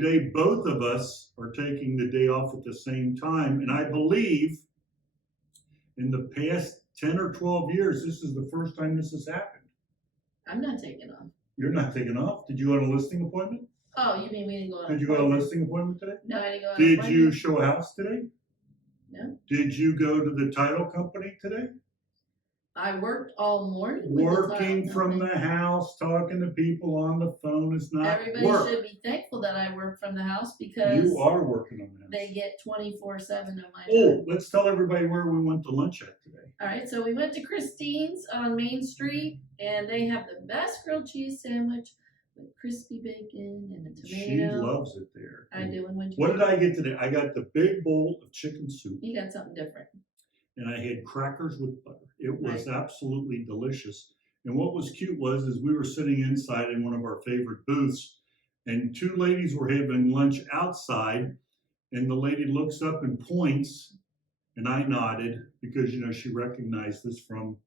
today both of us are taking the day off at the same time, and I believe in the past 10 or 12 years, this is the first time this has happened. I'm not taking off. You're not taking off? Did you go on a listing appointment? Oh, you mean we didn't go on? Did you go to a listing appointment today? No, I didn't go on. Did you show a house today? No. Did you go to the title company today? I worked all morning. Working from the house, talking to people on the phone is not Everybody work. should be thankful that I work from the house because You are working on the house. they get 24/7 of my time. Oh, let's tell everybody where we went to lunch at today. All right, so we went to Christine's on Main Street, and they have the best grilled cheese sandwich with crispy bacon and a tomato. She loves it there. I do. And what did I get today? I got the big bowl of chicken soup. You got something different. And I had crackers with butter. It was absolutely delicious. And what was cute was we were sitting inside in one of our favorite booths, and two ladies were having lunch outside, and the lady looks up and points, and I nodded because she recognized us from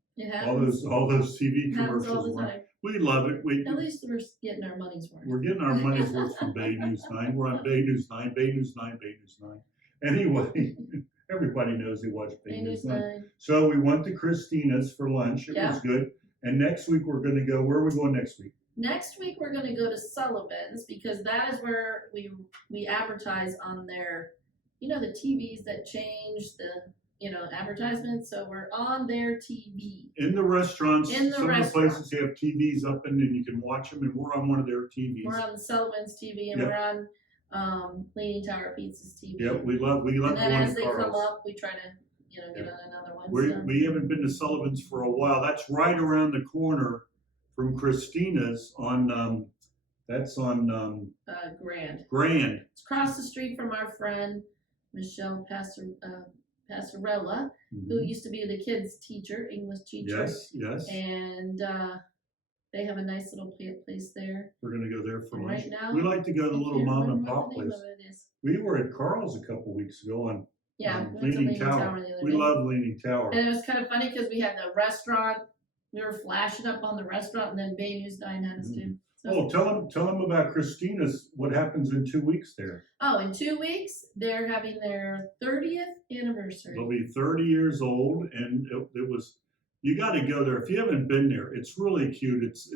all those TV commercials. We love it. At least we're getting our money's worth. We're getting our money's worth from Bay News 9. We're on Bay News 9, Bay News 9, Bay News 9. Anyway. Everybody knows they watch Bay News 9. So we went to Christina's for lunch. It was good. And next week we're going to go. Where are we going next week? Next week we're going to go to Sullivan's because that is where we advertise on their, the TVs that change the, advertisements. So we're on their TV. In the restaurants. Some of the places have TVs up and you can watch them, and we're on one of their TVs. We're on Sullivan's TV, and we're on Leaning Tower Pizza's TV. Yep, we love and then as they Carl's. come up, we try to get on another one. We haven't been to Sullivan's for a while. That's right around the corner from Christina's on that's on Grand. It's across the street from our friend Michele Passarella, who used to be the kids' teacher, English teacher. Yes. And they have a nice little place there. We're going to go there for lunch. Right now, we like to go to the little mom and pop place. We were at Carl's a couple weeks ago on Leaning Tower. We love Leaning Tower. And it was kind of funny because we had the restaurant. We were flashing up on the restaurant, and then Bay News 9 had us too. So, tell them about Christina's. What happens in 2 weeks there? Oh, in 2 weeks they're having their 30th anniversary. They'll be 30 years old, and it was. You got to go there if you haven't been there. It's really cute. It's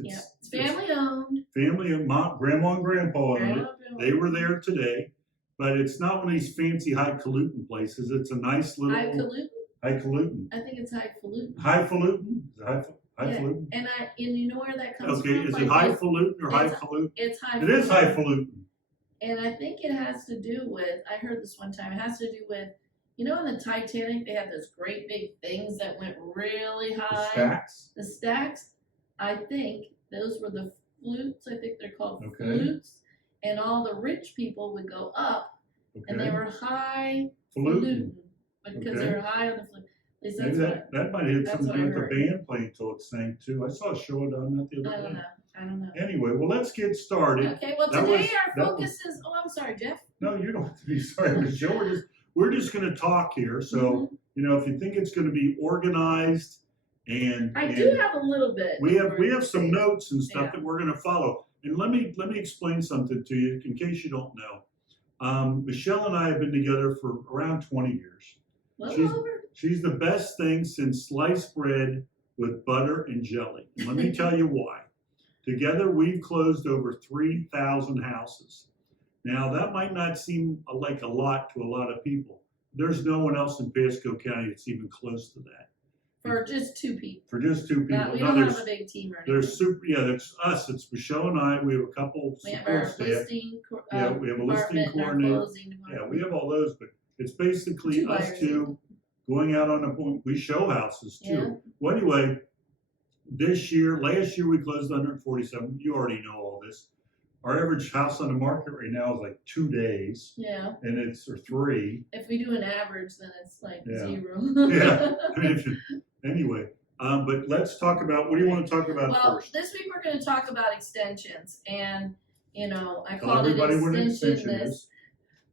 family owned. Family and grandma and grandpa owned it. They were there today, but it's not one of these fancy highfalutin places. It's a nice little highfalutin. I think it's highfalutin. Highfalutin. Highfalutin. And you know where that comes from? Okay, is it highfalutin or highfalutin? It's highfalutin. It is highfalutin. And I think it has to do with. I heard this one time. It has to do with. In the Titanic, they had those great big things that went really high. The stacks. I think those were the flutes. I think they're called flutes. And all the rich people would go up, and they were highfalutin. Because they were high on the flute. Maybe that might have something to do with the band playing till it sang too. I saw a show on that the other day. I don't know. Anyway, well, let's get started. Okay, well, today our focus is. Oh, I'm sorry, Jeff. No, you don't have to be sorry, Michelle. We're just going to talk here. So, if you think it's going to be organized and I do have a little bit. We have some notes and stuff that we're going to follow. And let me explain something to you in case you don't know. Michelle and I have been together for around 20 years. She's the best thing since sliced bread with butter and jelly. And let me tell you why. Together, we've closed over 3,000 houses. Now, that might not seem like a lot to a lot of people. There's no one else in Pasco County that's even close to that. For just two people. For just two people. We don't have a big team or anything. There's us. It's Michelle and I. We have a couple support staff. We have a listing coordinator. We have all those, but it's basically us two going out on a point. We show houses too. Yeah. Well, anyway, last year we closed 147. You already know all this. Our average house on the market right now is like 2 days. Yeah. And it's or 3. If we do an average, then it's like 0. Anyway, but let's talk about, what do you want to talk about first? Well, this week we're going to talk about extensions. And, I call it an extension.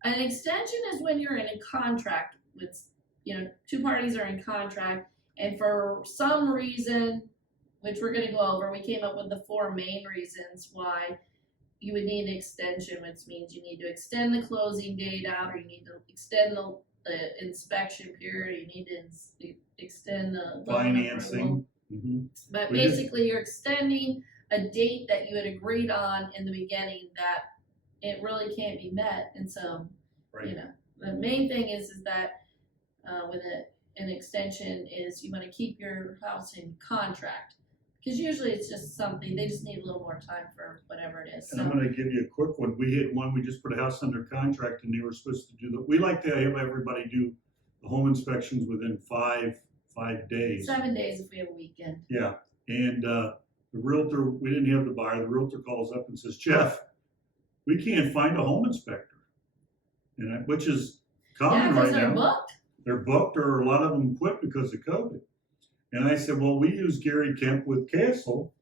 An extension is when you're in a contract with, two parties are in contract. And for some reason, which we're going to go over, we came up with the 4 main reasons why you would need an extension, which means you need to extend the closing date out, or you need to extend the inspection period, you need to extend the loan approval. Financing. Mm-hmm. But basically, you're extending a date that you had agreed on in the beginning that it really can't be met, and so you know the main thing is that with an extension is you want to keep your house in contract, because usually it's just something they just need a little more time for whatever it is. And I'm going to give you a quick one. We hit one. We just put a house under contract, and they were supposed to do we like to have everybody do the home inspections within 5 days. 7 days if we have a weekend. Yeah, and the realtor, we didn't have the buyer. The realtor calls up and says, "Jeff, we can't find a home inspector," and which is common right now. They're booked. They're booked, or a lot of them quit because of COVID. And I said, well, we use Gary Kemp with Castle,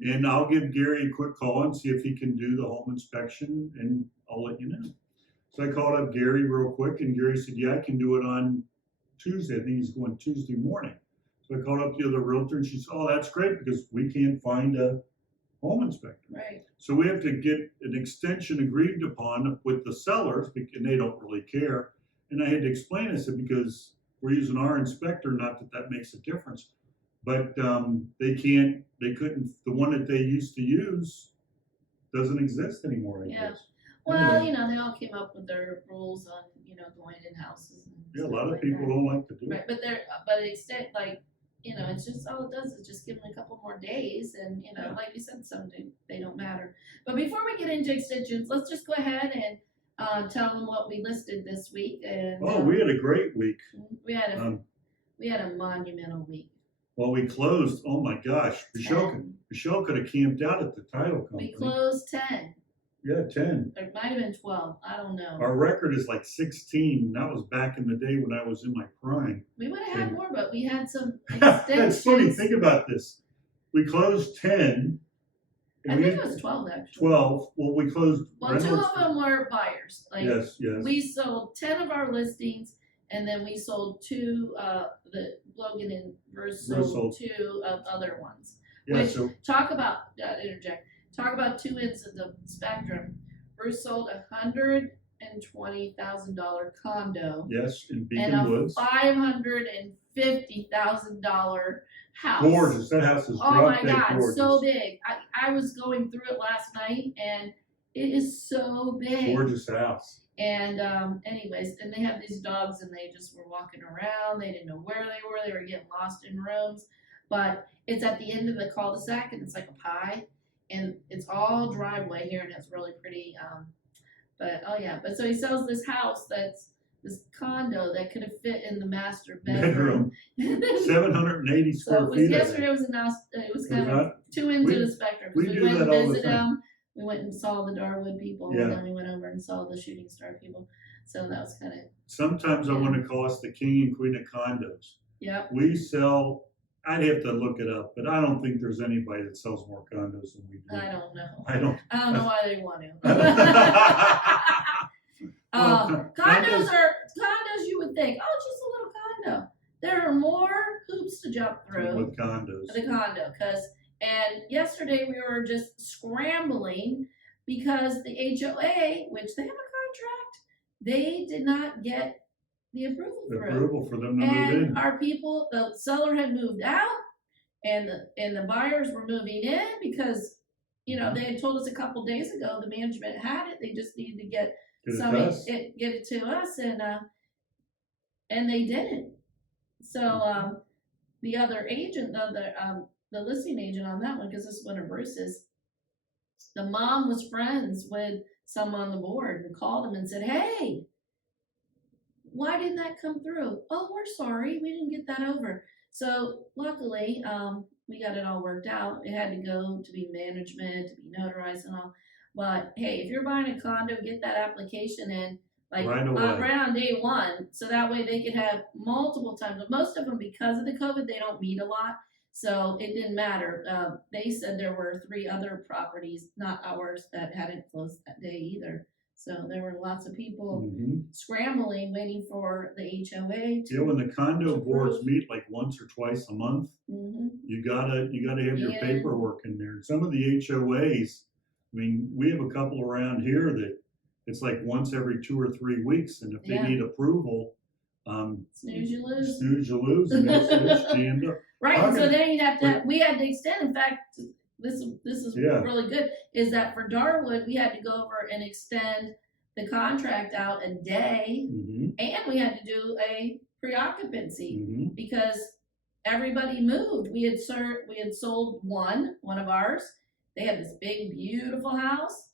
and I'll give Gary a quick call and see if he can do the home inspection, and I'll let you know. So I called up Gary real quick, and Gary said, yeah, I can do it on Tuesday. I think he's going Tuesday morning. So I called up the other realtor, and she said, oh, that's great, because we can't find a home inspector. Right. So we have to get an extension agreed upon with the sellers, and they don't really care. And I had to explain, I said, because we're using our inspector, not that that makes a difference, but they couldn't, the one that they used to use doesn't exist anymore, I guess. Well, anyway. you know, they all came up with their rules on, going in houses. And Yeah, a lot of like people that. don't like to do Right, it. but extent, like, it's just, all it does is just give them a couple more days, and, Yeah. like you said, they don't matter. But before we get into extensions, let's just go ahead and tell them what we listed this week. And We had a great week. we had a monumental week. Well, we closed, oh my gosh, Michelle could have camped out at the title company. We closed 10. Yeah, 10. It might have been 12. I don't know. Our record is like 16. That was back in the day when I was in my prime. We would have had more, but we had some extensions. That's funny. Think about this. We closed 10. I think it was 12 actually. 12. Well, we closed. Well, 2 of them were buyers. Like, yes. We sold 10 of our listings, and then we sold 2. The Logan and Bruce sold 2 of other ones. Yeah. Which talk about interject. Talk about 2 ends of the spectrum. Bruce sold $120,000 condo. Yes, in and Beacon Woods. $550,000 house. Gorgeous. That house is oh my God, gorgeous. So big. I was going through it last night, and it is so big. Gorgeous house. And anyways, and they have these dogs, and they just were walking around. They didn't know where they were. They were getting lost in rooms. But it's at the end of the cul-de-sac, and it's like a pie. And it's all driveway here, and it's really pretty. But so he sells this house that's this condo that could have fit in the master bedroom. 780 square feet. Yesterday was it was kind of 2 ends of the spectrum. We went do that and all the visited time. them. We went and saw the Darwood people, and then we went over and saw the Shooting Star people. So that was kind of. Sometimes I want to call us the king and queen of condos. Yep. We sell. I'd have to look it up, but I don't think there's anybody that sells more condos than we do. I don't know. I don't know why they want to. Well, condos you would think, oh, just a little condo. There are more hoops to jump through with condos. The condo, and yesterday we were just scrambling because the HOA, which they have a contract, they did not get the approval for them to move in. And our people, the seller had moved out, and the buyers were moving in because they had told us a couple days ago the management had it. They just needed to get it to us, and they didn't. So the other agent, the listing agent on that one, because this is one of Bruce's, the mom was friends with someone on the board and called him and said, hey, why didn't that come through? Oh, we're sorry, we didn't get that over. So luckily, we got it all worked out. It had to go to be management, to be notarized and all. But hey, if you're buying a condo, get that application in right on day one, so that way they could have multiple times. But most of them, because of the COVID, they don't meet a lot, so it didn't matter. They said there were 3 other properties, not ours, that hadn't closed that day either. So there were lots of people scrambling, waiting for the HOA. When the condo boards meet like once or twice a month, you gotta have your paperwork in there. Some of the HOAs, I mean, we have a couple around here that it's like once every 2 or 3 weeks, and if they need approval, snooze you lose. Snooze you lose, and it's jammed up. Right, and so then you'd have to, we had to extend, in fact, this is really good, is that for Darwood, we had to go over and extend the contract out a day, and we had to do a pre-occupancy, because everybody moved. We had sold one of ours. They had this big, beautiful house,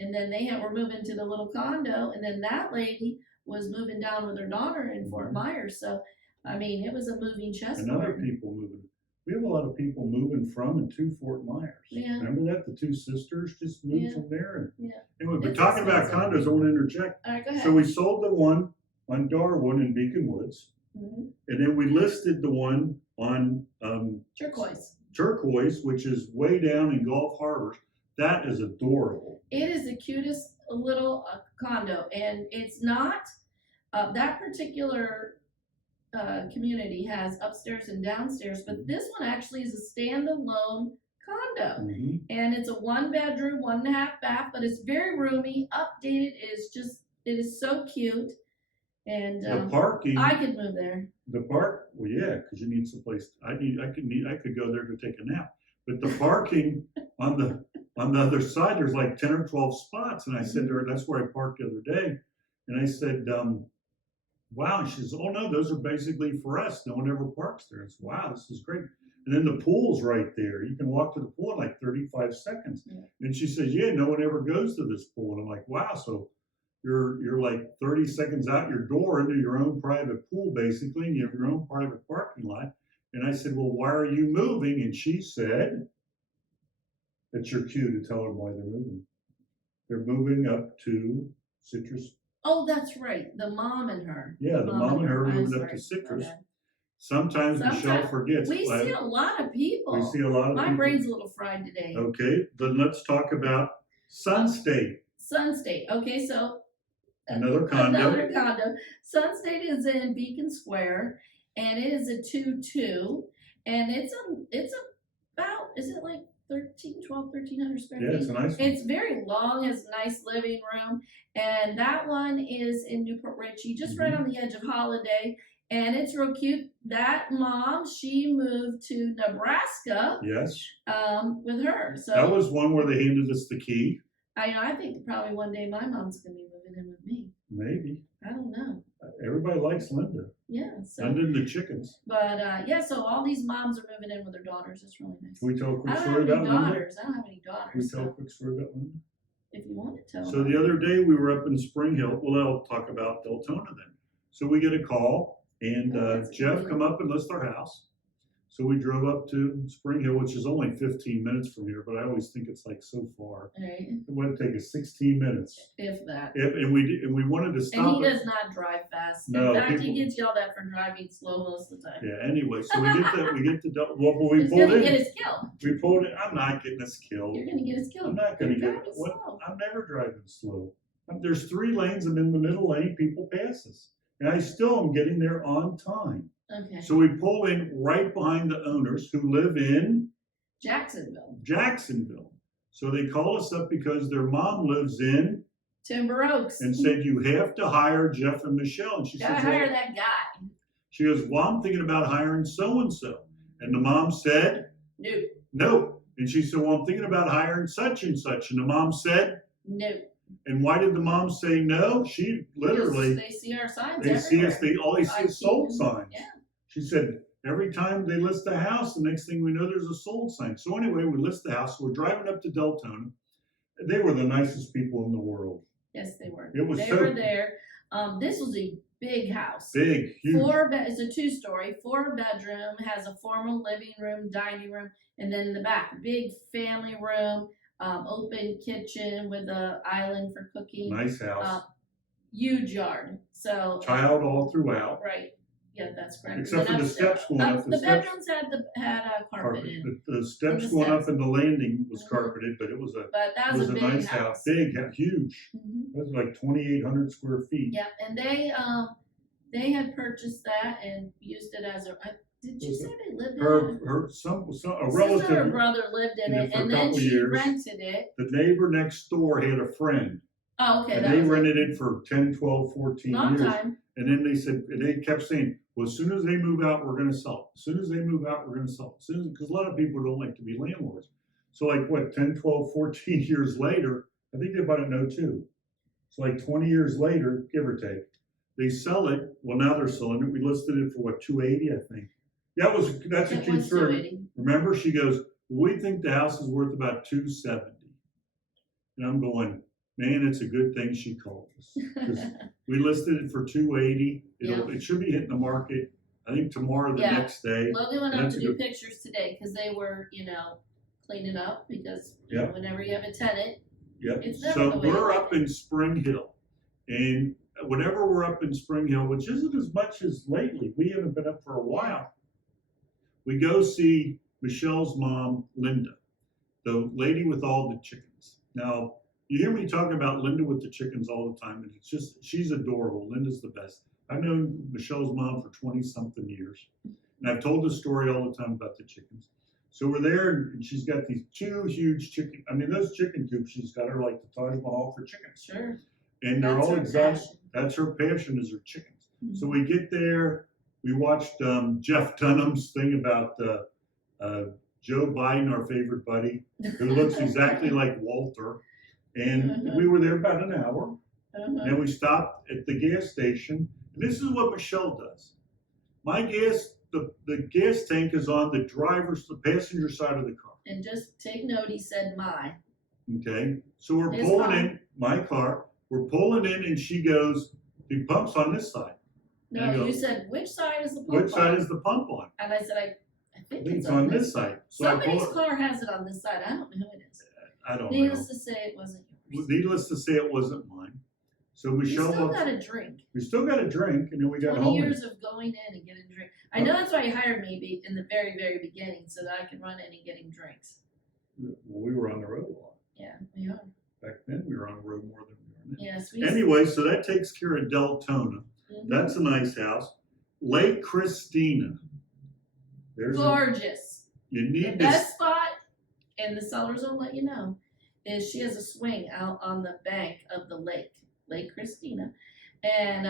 and then were moving to the little condo, and then that lady was moving down with her daughter in Fort Myers. So, I mean, it was a moving chessboard. And other people moving. We have a lot of people moving from and to Fort Myers. Yeah. Remember that? The two sisters just moved from there. And anyway, we're It's talking about condos. I want to interject. All right, go ahead. So we sold the one on Darwin in Beacon Woods, and then we listed the one on Turquoise, which is way down in Gulf Harbor. That is adorable. It is the cutest little condo, and it's not that particular community has upstairs and downstairs, but this one actually is a standalone condo, and it's a 1-bedroom, 1.5 bath, but it's very roomy, updated. It is so cute, and the parking. I could move there. The park, well, yeah, because you need someplace. I could go there to take a nap, but the parking on the other side, there's like 10 or 12 spots, and I said to her, that's where I parked the other day, and I said, wow. And she says, oh no, those are basically for us. No one ever parks there. It's wow, this is great. And then the pool's right there. You can walk to the pool in like 35 seconds. And she says, yeah, no one ever goes to this pool. And I'm like, wow, so you're like 30 seconds out your door into your own private pool, basically, and you have your own private parking lot. And I said, well, why are you moving? And she said, it's your cue to tell them why they're moving. They're moving up to Citrus. Oh, that's right. The mom and her. Yeah, the mom and her moving up to Citrus. Sometimes Michelle forgets. We see a lot of people. We see a lot of people. My brain's a little fried today. Okay, then let's talk about Sun State. Sun State. Okay, so another condo. Sun State is in Beacon Square, and it is a 2-2, and it's about, is it like 1,300 square feet? Yeah, it's a nice one. It's very long, has a nice living room, and that one is in Newport Richey, just right on the edge of Holiday, and it's real cute. That mom, she moved to Nebraska. Yes. With her. So that was one where they handed us the key. I think probably one day my mom's gonna be moving in with me. Maybe. I don't know. Everybody likes Linda. Yeah. So, Linda and the chickens. But so all these moms are moving in with their daughters. It's really nice. Can we tell a quick I don't story have any about Linda? daughters. I don't have any daughters. Can we tell a quick story about Linda? If you want to tell. So the other day we were up in Spring Hill. Well, I'll talk about Deltona then. So we get a call, and Jeff come up and list our house. So we drove up to Spring Hill, which is only 15 minutes from here, but I always think it's like so far. Right. It would take us 16 minutes. If that. And we wanted to stop. And he does not drive fast. No, in fact, he gets yelled at for driving slow most of the time. Yeah. Anyway, so we get to well, but we He's pulled gonna in. get us killed. We pulled in. I'm not getting us killed. You're gonna get us killed. I'm not gonna get. Slow. I'm never driving slow. There's 3 lanes. I'm in the middle lane. People pass us, and I still am getting there on time. Okay. So we pull in right behind the owners who live in Jacksonville. So they call us up because their mom lives in Timber Oaks and said, you have to hire Jeff and Michelle. And she said, hire that guy. She goes, well, I'm thinking about hiring so-and-so. And the mom said, no. And she said, well, I'm thinking about hiring such and such. And the mom said, no. And why did the mom say no? She literally, they see our signs. They see us. They always see sold signs. Yeah. She said every time they list a house, the next thing we know, there's a sold sign. So anyway, we list the house. We're driving up to Deltona. They were the nicest people in the world. Yes, they were. They were there. This was a big house. Big, huge. It's a 2-story, 4-bedroom, has a formal living room, dining room, and then in the back, big family room. Open kitchen with an island for cooking. Nice house. Huge yard. So tiled all throughout. Right. Yeah, that's correct. Except for the steps going up. The bedrooms had a carpet in. The steps going up and the landing was carpeted, but it was a big nice house. Big, huge. It was like 2,800 square feet. Yeah, and they had purchased that and used it as Did you say they lived in it? Her some a Sister relative or brother lived in it, for a and then couple she years. rented it. The neighbor next door had a friend. Oh, okay. And they rented it for 10, 12, 14 long years. time. And then they said, and they kept saying, well, as soon as they move out, we're going to sell it. As soon as they move out, we're going to sell it. Because a lot of people don't like to be landlords. So like what, 10, 12, 14 years later, I think they bought it in 02. So like 20 years later, give or take, they sell it. Well, now they're selling it. We listed it for what, 280, I think. Yeah, that's a cute story. Remember, she goes, we think the house is worth about 270. And I'm going, man, it's a good thing she called us. We listed it for 280. It should be hitting the market, I think, tomorrow or the next day. Logan went up to do pictures today because they were, cleaning up because whenever you have a tenant, it's never so the way we're up in Spring Hill. And whenever we're up in Spring Hill, which isn't as much as lately, we haven't been up for a while, we go see Michelle's mom, Linda, the lady with all the chickens. Now, you hear me talking about Linda with the chickens all the time, and it's just, she's adorable. Linda's the best. I've known Michelle's mom for 20-something years, and I've told the story all the time about the chickens. So we're there, and she's got these 2 huge chicken, those chicken coops she's got are like the Taj Mahal for chickens. Sure. And they're all exotic. That's her passion, is her chickens. Mm-hmm. So we get there, we watched Jeff Dunham's thing about Joe Biden, our favorite buddy, who looks exactly like Walter. And we were there about an hour. Then we stopped at the gas station. And this is what Michelle does. My gas, the gas tank is on the passenger side of the car. And just take note, he said my. Okay. So we're pulling in, my car, we're pulling in, and she goes, the pump's on this side. No, you said, which side is the pump on? Which side is the pump on? And I said, I think it's on this side. So somebody's car has it on this side. I don't know who it is. I don't know. Needless to say, it wasn't yours. Needless to say, it wasn't mine. So Michelle, we still got a drink. We still got a drink, and then we got 20 years of going in and getting a drink. I know that's why you hired me in the very, very beginning, so that I could run in and getting drinks. Well, we were on the road a lot. Yeah, we are. Back then, we were on the road more than we are now. Yes. Anyway, so that takes care of Deltona. Mm-hmm. That's a nice house. Lake Christina. There's gorgeous. You need the best spot, and the sellers will let you know, is she has a swing out on the bank of the lake, Lake Christina, and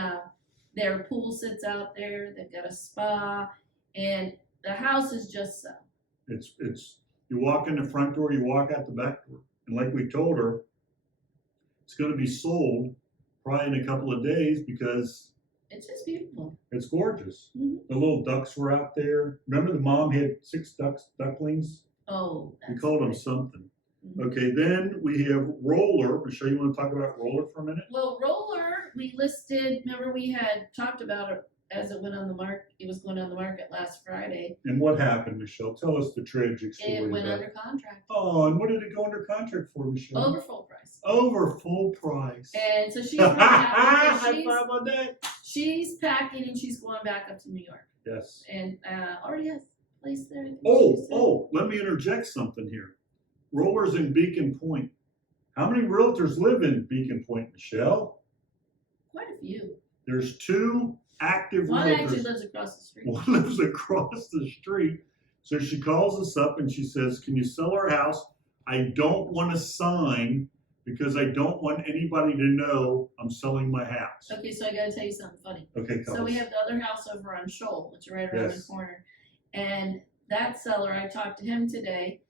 their pool sits out there. They've got a spa, and the house is just so. It's you walk in the front door, you walk out the back door, and like we told her, it's going to be sold probably in a couple of days because it's just beautiful. It's gorgeous. Mm-hmm. The little ducks were out there. Remember the mom had 6 ducklings? Oh, we called them something. Mm-hmm. Okay, then we have Roller. Michelle, you want to talk about Roller for a minute? Well, Roller, we listed, remember we had talked about it as it went on the market. It was going on the market last Friday. And what happened, Michelle? Tell us the tragic story. It went under contract. Oh, and what did it go under contract for, Michelle? Over full price. Over full price. And so she's really happy. High five on that. She's packing and she's going back up to New York. Yes. And already has a place there. Let me interject something here. Roller's in Beacon Point. How many realtors live in Beacon Point, Michelle? Quite a few. There's 2 active One realtors. actually lives across the street. One lives across the street. So she calls us up and she says, can you sell our house? I don't want to sign because I don't want anybody to know I'm selling my house. Okay, so I got to tell you something funny. Okay, so we have the other house over on Shoal, which is right around the corner. And that seller, I talked to him today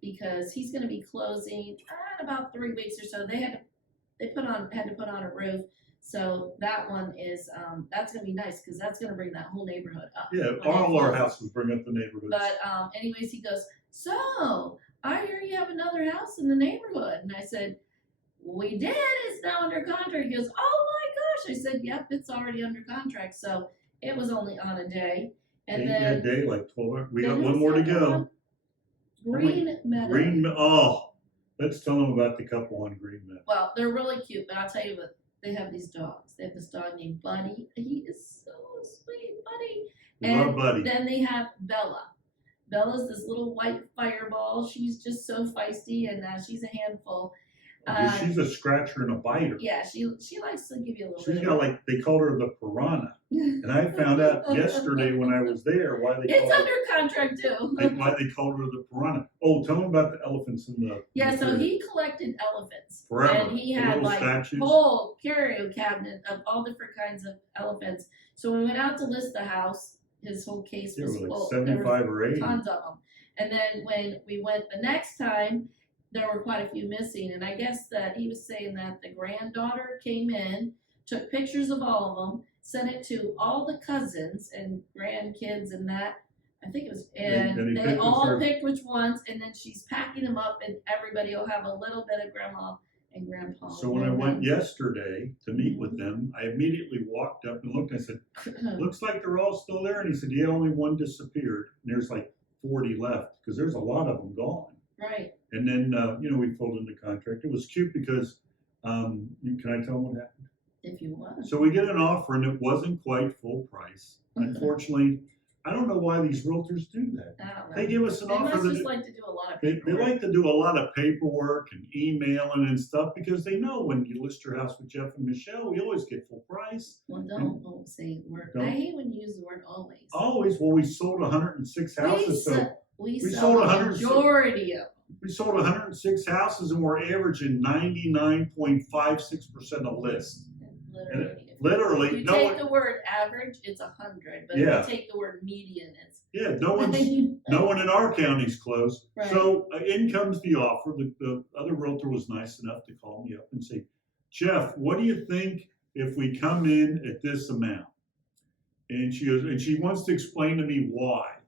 because he's going to be closing in about 3 weeks or so. They had to put on a roof. So that one is that's gonna be nice because that's gonna bring that whole neighborhood up. Yeah, all our houses bring up the neighborhood. But anyways, he goes, so I hear you have another house in the neighborhood, and I said, we did. It's now under contract. He goes, oh my gosh. I said, yep, it's already under contract. So it was only on a day, and then a day, like 12. We got one more to go. Green Meadow. Oh, let's tell them about the couple on Green Meadow. Well, they're really cute, but I'll tell you what. They have these dogs. They have this dog named Buddy. He is so sweet, Buddy. Love Buddy. Then they have Bella. Bella's this little white fireball. She's just so feisty, and she's a handful. She's a scratcher and a biter. Yeah, she likes to give you a little She's bit. got like, they called her the piranha. And I found out yesterday when I was there why they It's called under contract too. why they called her the piranha. Oh, tell me about the elephants in the. Yeah, in the so theater. he collected elephants. Forever. And he The had little like statues. whole curio cabinet of all different kinds of elephants. So when we went out to list the house, his whole case There was were like full. 75 or 80. Tons of them. And then when we went the next time, there were quite a few missing. And I guess that he was saying that the granddaughter came in, took pictures of all of them, sent it to all the cousins and grandkids and that. I think it was, and they all picked which ones, and then she's packing them up, and everybody will have a little bit of grandma and grandpa. So when I went yesterday to meet with them, I immediately walked up and looked. I said, "Looks like they're all still there." And he said, "Yeah, only one disappeared. And there's like 40 left because there's a lot of them gone." Right. And then we filled in the contract. It was cute because can I tell them what happened? If you want. So we get an offer and it wasn't quite full price. Unfortunately, I don't know why these realtors do that. I don't know. They give us an offer. They must just like to do a lot of paperwork. They like to do a lot of paperwork and emailing and stuff because they know when you list your house with Jeff and Michelle, we always get full price. Well, don't say word. I hate when you use the word always. Always. Well, we sold 106 houses. We sold a majority of them. We sold 106 houses and we're averaging 99.56% of list. Literally, you take the word average, it's 100, but if you take the word median, it's no one in our county's close. Right. So in comes the offer. The other realtor was nice enough to call me up and say, "Jeff, what do you think if we come in at this amount?" And she goes, and she wants to explain to me why.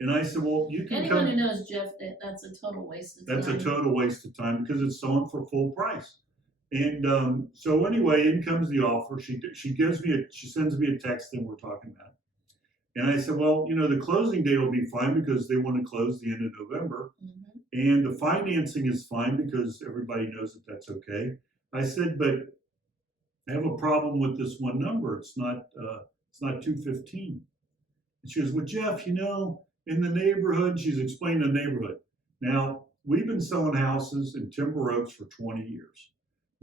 And I said, "Well, you can anyone who knows Jeff, that's a total waste of time. That's a total waste of time because it's selling for full price." And so anyway, in comes the offer. She sends me a text and we're talking about it. And I said, "Well, the closing date will be fine because they want to close the end of November. Mm-hmm. And the financing is fine because everybody knows that that's okay." I said, "But I have a problem with this one number. It's not 215. And she goes, "Well, Jeff, in the neighborhood," she's explained the neighborhood. Now, we've been selling houses in Timber Oaks for 20 years.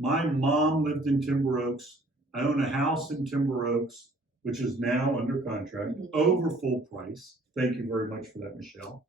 My mom lived in Timber Oaks. I own a house in Timber Oaks, which is now under contract, over full price. Thank you very much for that, Michelle."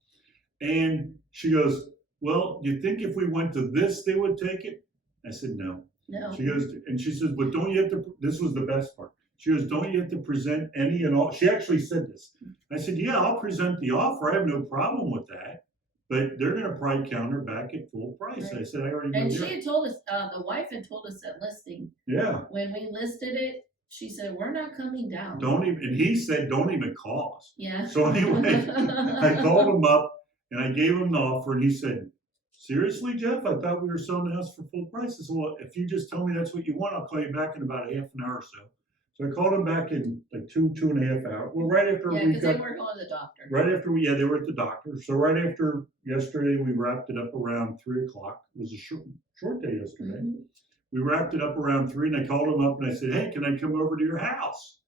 And she goes, "Well, you think if we went to this, they would take it?" I said, "No." No. She goes, and she says, "But don't you have to," this was the best part. She goes, "Don't you have to present any and all?" She actually said this. I said, "Yeah, I'll present the offer. I have no problem with that. But they're going to probably counter back at full price." Right. I said, "I already know." And she had told us, the wife had told us at listing. Yeah. When we listed it, she said, "We're not coming down." And he said, "Don't even call us." Yeah. So anyway, I called him up and I gave him the offer and he said, "Seriously, Jeff? I thought we were selling the house for full price." I said, "Well, if you just tell me that's what you want, I'll call you back in about half an hour or so." So I called him back in like 2.5 hours. Well, right after because they were going to the doctor. Right after they were at the doctor. So right after yesterday, we wrapped it up around 3:00. It was a short day yesterday. Mm-hmm. We wrapped it up around 3, and I called him up and I said, "Hey, can I come over to your house?"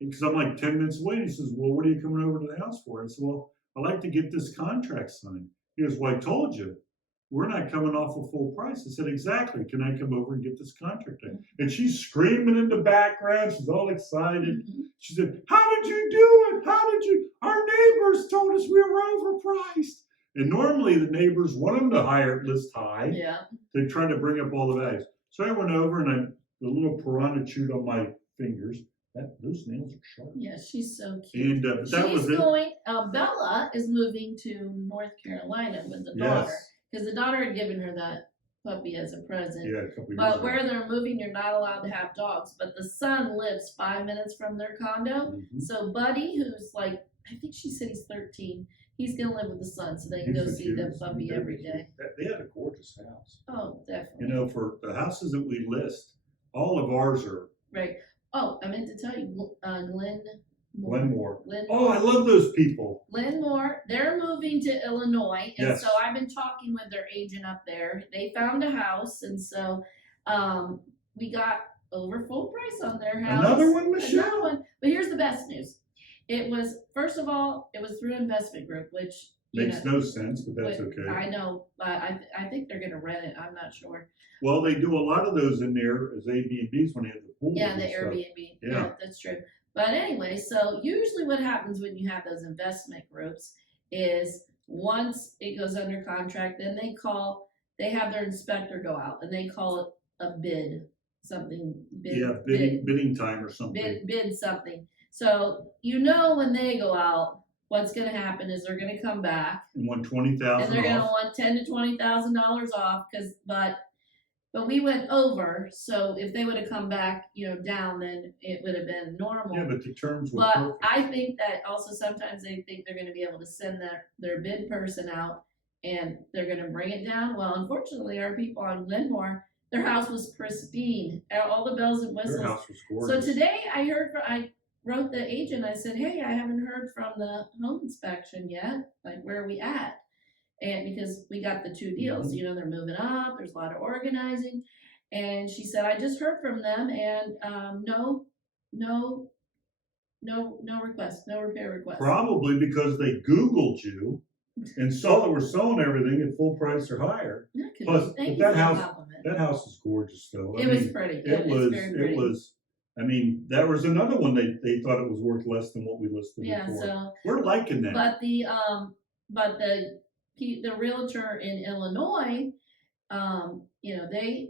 Because I'm like 10 minutes away. And he says, "Well, what are you coming over to the house for?" I said, "Well, I'd like to get this contract signed." He goes, "Well, I told you. We're not coming off of full price." I said, "Exactly. Can I come over and get this contract done?" And she's screaming in the background. She's all excited. Mm-hmm. She said, "How did you do it? Our neighbors told us we were overpriced." And normally the neighbors want them to list high. Yeah. They try to bring up all the values. So I went over and the little piranha chewed on my fingers. Those nails are sharp. Yeah, she's so cute. And Bella is moving to North Carolina with the daughter. Yes. Because the daughter had given her that puppy as a present. Yeah, a couple years But ago. where they're moving, you're not allowed to have dogs. But the son lives 5 minutes from their condo. Mm-hmm. So Buddy, who's like, I think she said he's 13, he's going to live with the son so they can go see the puppy every day. They had a gorgeous house. Oh, definitely. For the houses that we list, all of ours are. Right. Oh, I meant to tell you, Glenmore. Oh, I love those people. Glenmore, they're moving to Illinois, and so I've been talking with their agent up there. They found a house, and so we got over full price on their house. Another one, Michelle? Another one. But here's the best news. It was, first of all, it was through investment group, which Makes no sense, but that's but okay. I know, but I think they're gonna rent it, I'm not sure. Well, they do a lot of those in there as Airbnbs when they have the pools Yeah, and the stuff. Airbnb, Yeah. yeah, that's true. But anyway, so usually what happens when you have those investment groups is once it goes under contract, then they have their inspector go out and they call it a bid, something, Yeah, bidding time or something. bid something. So you know when they go out, what's gonna happen is they're gonna come back And want and 20,000 they're gonna off. want $10,000 to $20,000 off, but we went over, so if they would have come back, down, then it would have been normal. Yeah, but the terms were But perfect. I think that also sometimes they think they're gonna be able to send their bid person out and they're gonna bring it down. Well, unfortunately, our people on Glenmore, their house was pristine, all the bells and Their whistles. house was So gorgeous. today I wrote the agent, I said, hey, I haven't heard from the home inspection yet, like where are we at? And because we got the two deals, they're moving up, there's a lot of organizing. And she said, I just heard from them and no request, no repair request. Probably because they Googled you and saw that we're selling everything at full price or higher. That could Plus, be. Thank but you that for the house- compliment. That house is gorgeous though. It was pretty. It was, very pretty. it was, I mean, that was another one they thought it was worth less than what we listed it for. So We're liking that. but the realtor in Illinois, they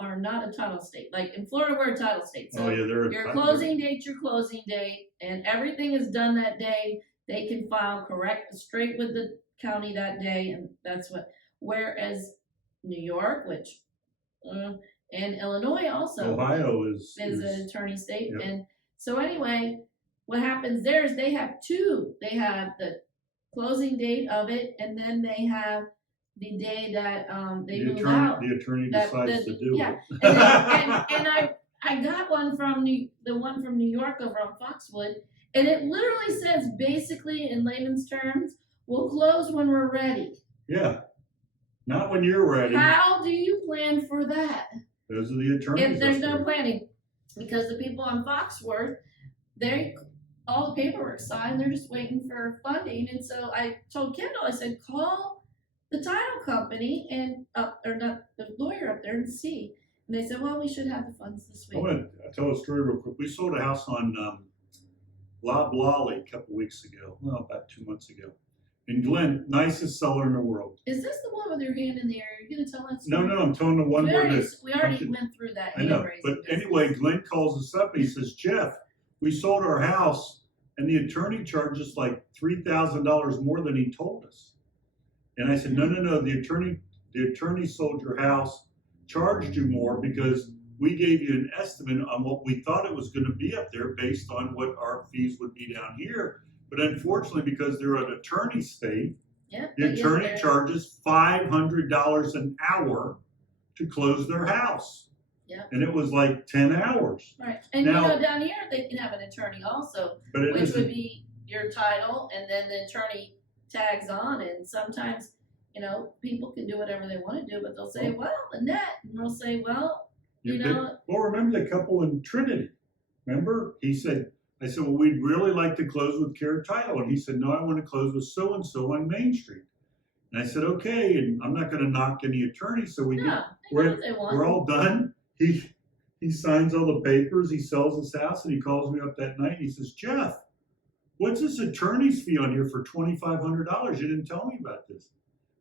are not a title state. Like in Florida, we're a title state. So Oh yeah, they're your closing date, and everything is done that day. They can file straight with the county that day, and that's what. Whereas New York, which and Illinois also, Ohio is an attorney state, yep. And so anyway, what happens there is they have two. They have the closing date of it, and then they have the day that they move out. The attorney decides to do yeah. it. And I got one from the one from New York over on Foxwood, and it literally says basically in layman's terms, we'll close when we're ready. Yeah, not when you're ready. How do you plan for that? Those are the attorneys. If there's no planning, because the people on Foxworth, all the paperwork signed, they're just waiting for funding. And so I told Kendall, I said, call the title company and or not the lawyer up there and see. And they said, well, we should have the funds this week. I want to tell a story real quick. We sold a house on Loblolly a couple weeks ago. Well, about 2 months ago. And Glenn, nicest seller in the world. Is this the one with your hand in the air? Are you going to tell that story? No, I'm telling the one we where already went through that. I know, but anyway, Glenn calls us up and he says, Jeff, we sold our house and the attorney charged us like $3,000 more than he told us. And I said, no, the attorney sold your house, charged you more because we gave you an estimate on what we thought it was going to be up there based on what our fees would be down here. But unfortunately, because they're an attorney state, the attorney charges $500 an hour to close their house. Yeah. And it was like 10 hours. Right. And now, down here they can have an attorney also, but which would be your title, and then the attorney tags on. And sometimes, people can do whatever they want to do, but they'll say, well, the net, and we'll say, well, well, remember the couple in Trinity? Remember? I said, well, we'd really like to close with Care Title. And he said, no, I want to close with so-and-so on Main Street. And I said, okay, and I'm not going to knock any attorneys. So we're all done. He signs all the papers. He sells his house, and he calls me up that night. And he says, Jeff, what's this attorney's fee on here for $2,500? You didn't tell me about this.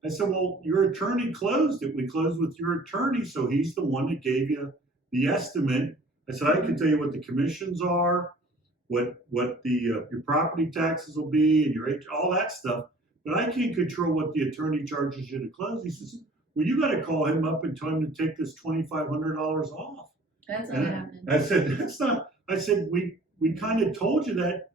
I said, well, your attorney closed it. We closed with your attorney, so he's the one that gave you the estimate. I said, I can tell you what the commissions are, what your property taxes will be, and all that stuff, but I can't control what the attorney charges you to close. He says, well, you got to call him up and tell him to take this $2,500 off. That's not happening. I said, that's not. I said, we kind of told you that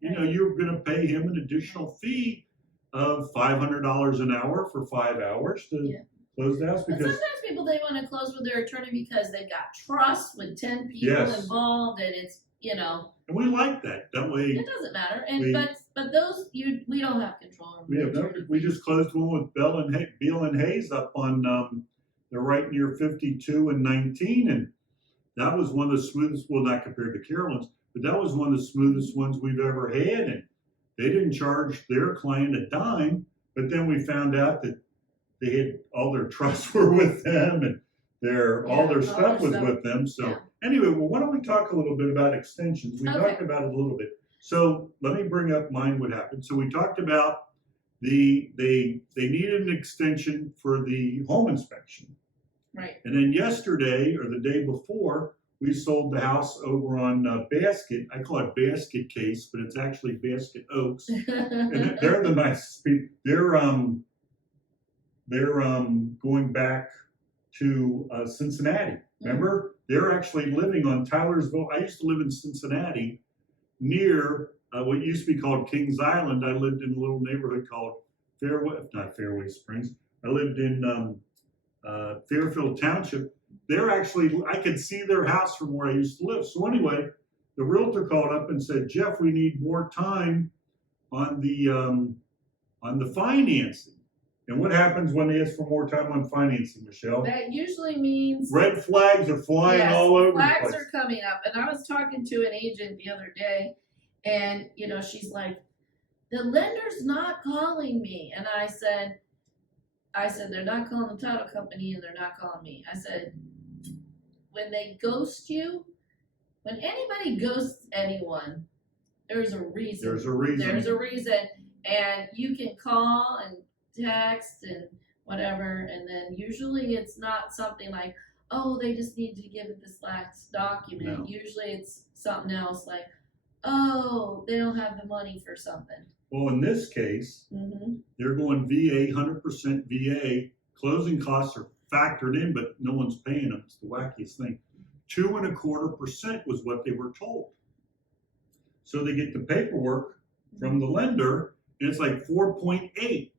you're going to pay him an additional fee of $500 an hour for 5 hours to close the house. Because sometimes people, they want to close with their attorney because they've got trust with 10 people involved, and it's, And we like that. That way, it doesn't matter. And but those we don't have control over. We just closed one with Beal and Hayes up on they're right near 52 and 19, and that was one of the smoothest. Well, not compared to Carolyn's, but that was one of the smoothest ones we've ever had. And they didn't charge their client a dime, but then we found out that they had all their trusts were with them and all their stuff was with them. So anyway, well, why don't we talk a little bit about extensions? We talked about it a little bit. So let me bring up mine what happened. So we talked about they needed an extension for the home inspection. Right. And then yesterday or the day before, we sold the house over on Basket. I call it Basket Case, but it's actually Basket Oaks. And they're the nicest people. They're going back to Cincinnati. Remember? They're actually living on Tylersville. I used to live in Cincinnati near what used to be called Kings Island. I lived in a little neighborhood called Fairway Springs. I lived in Fairfield Township. They're actually, I could see their house from where I used to live. So anyway, the realtor called up and said, Jeff, we need more time on the financing. And what happens when they ask for more time on financing, Michelle? That usually means red flags are flying all over the place. Flags are coming up. And I was talking to an agent the other day, and she's like, the lender's not calling me. And I said, they're not calling the title company and they're not calling me. I said, when they ghost you, when anybody ghosts anyone, there's a reason. There's a reason. There's a reason. And you can call and text and whatever, and then usually it's not something like, oh, they just need to give it this last document. No. Usually it's something else like, oh, they don't have the money for something. Well, in this case, they're going VA, 100% VA. Closing costs are factored in, but no one's paying them. It's the wackiest thing. 2.25% was what they were told. So they get the paperwork from the lender, and it's like 4.8.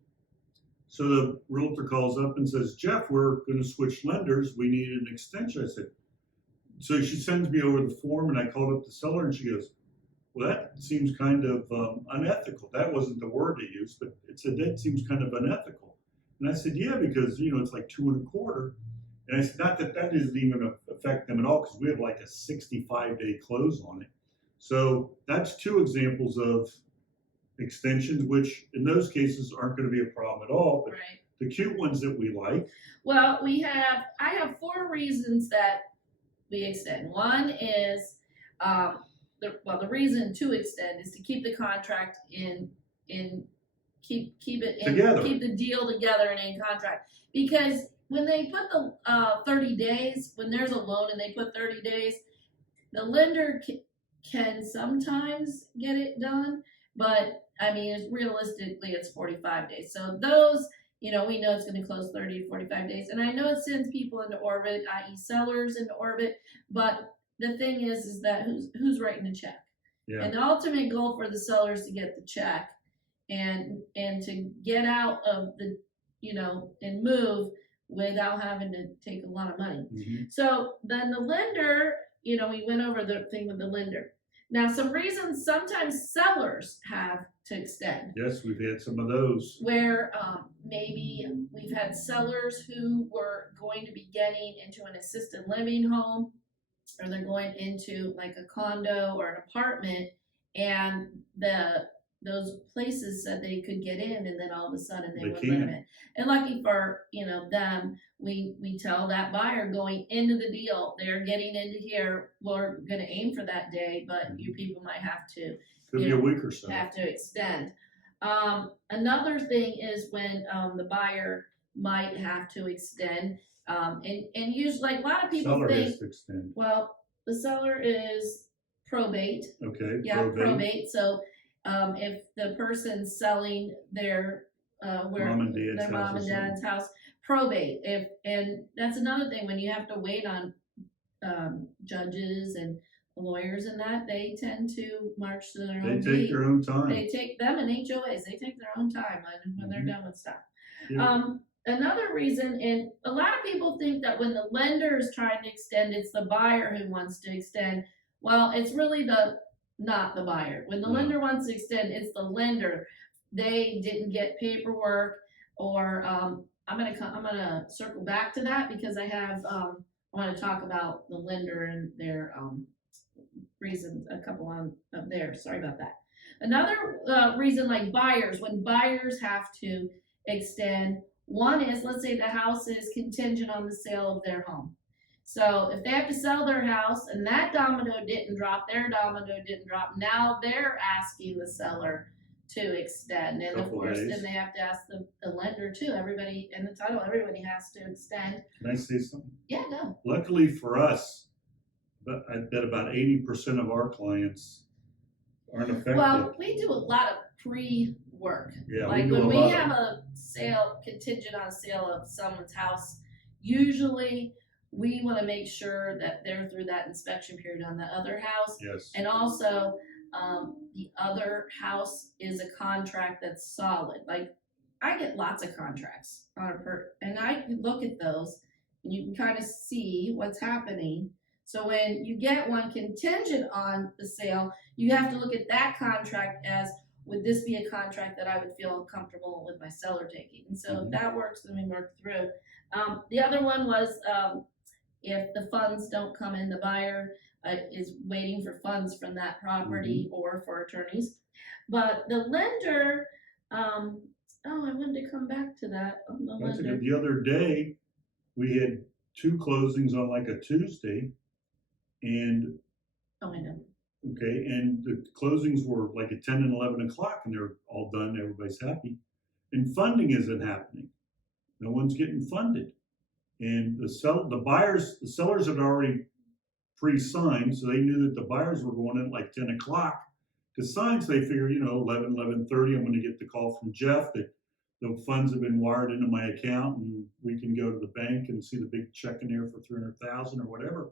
So the realtor calls up and says, Jeff, we're going to switch lenders. We need an extension. I said, so she sends me over the form, and I called up the seller, and she goes, well, that seems kind of unethical. That wasn't the word they used, but it said that seems kind of unethical. And I said, yeah, because, it's like 2.25. And I said, not that doesn't even affect them at all, because we have like a 65-day close on it. So that's two examples of extensions, which in those cases aren't going to be a problem at all. But the cute ones that we like. Well, I have 4 reasons that we extend. One is, the reason to extend is to keep the contract keep it together. Keep the deal together and in contract. Because when they put the 30 days, when there's a loan and they put 30 days, the lender can sometimes get it done, but realistically it's 45 days. So those, we know it's going to close 30 to 45 days. And I know it sends people into orbit, i.e. sellers into orbit, but the thing is that who's writing the check? Yeah. And the ultimate goal for the sellers to get the check and to get out of the, and move without having to take a lot of money. So then the lender, we went over the thing with the lender. Now, some reasons sometimes sellers have to extend. Yes, we've had some of those. Where maybe we've had sellers who were going to be getting into an assisted living home, or they're going into like a condo or an apartment, and those places said they could get in, and then all of a sudden they wouldn't let them in. And lucky for them, we tell that buyer going into the deal, they're getting into here, we're going to aim for that day, but you people might have to could be a week or so. Have to extend. Another thing is when the buyer might have to extend. And usually, like a lot of people seller think, has to extend. Well, the seller is probate. Okay. Yeah, probate. So, if the person's selling their mom and dad's house, probate. And that's another thing when you have to wait on judges and lawyers and that, they tend to march to their own beat. They take their own time. They take them and HOAs. They take their own time when they're done with stuff. Yeah. Another reason, and a lot of people think that when the lender is trying to extend, it's the buyer who wants to extend. Well, it's really not the buyer. When the lender wants to extend, it's the lender. They didn't get paperwork, or I'm gonna circle back to that because I want to talk about the lender and their reasons, a couple on up there. Sorry about that. Another reason, like buyers, when buyers have to extend, one is, let's say the house is contingent on the sale of their home. So if they have to sell their house and that domino didn't drop, their domino didn't drop, now they're asking the seller to extend. And of course, then they have to ask the lender too. Everybody in the title, everybody has to extend. Can I say something? Yeah, no. Luckily for us, but I bet about 80% of our clients aren't affected. Well, we do a lot of pre-work. Yeah, like we do when we a lot have a sale contingent on sale of someone's house, usually we want to make sure that they're through that inspection period on the other house. Yes. And also, the other house is a contract that's solid. Like I get lots of contracts and I can look at those and you can kind of see what's happening. So when you get one contingent on the sale, you have to look at that contract as, would this be a contract that I would feel comfortable with my seller taking? And so if that works, then we work through. The other one was if the funds don't come in, the buyer is waiting for funds from that property or for attorneys. But the lender, I wanted to come back to that. On the lender. The other day, we had 2 closings on like a Tuesday, and I know. Okay, and the closings were like at 10 and 11 o'clock, and they're all done. Everybody's happy, and funding isn't happening. No one's getting funded, and the sellers had already pre-signed, so they knew that the buyers were going in at like 10 o'clock to sign. So they figured, 11, 11:30, I'm going to get the call from Jeff that the funds have been wired into my account, and we can go to the bank and see the big check in there for $300,000 or whatever.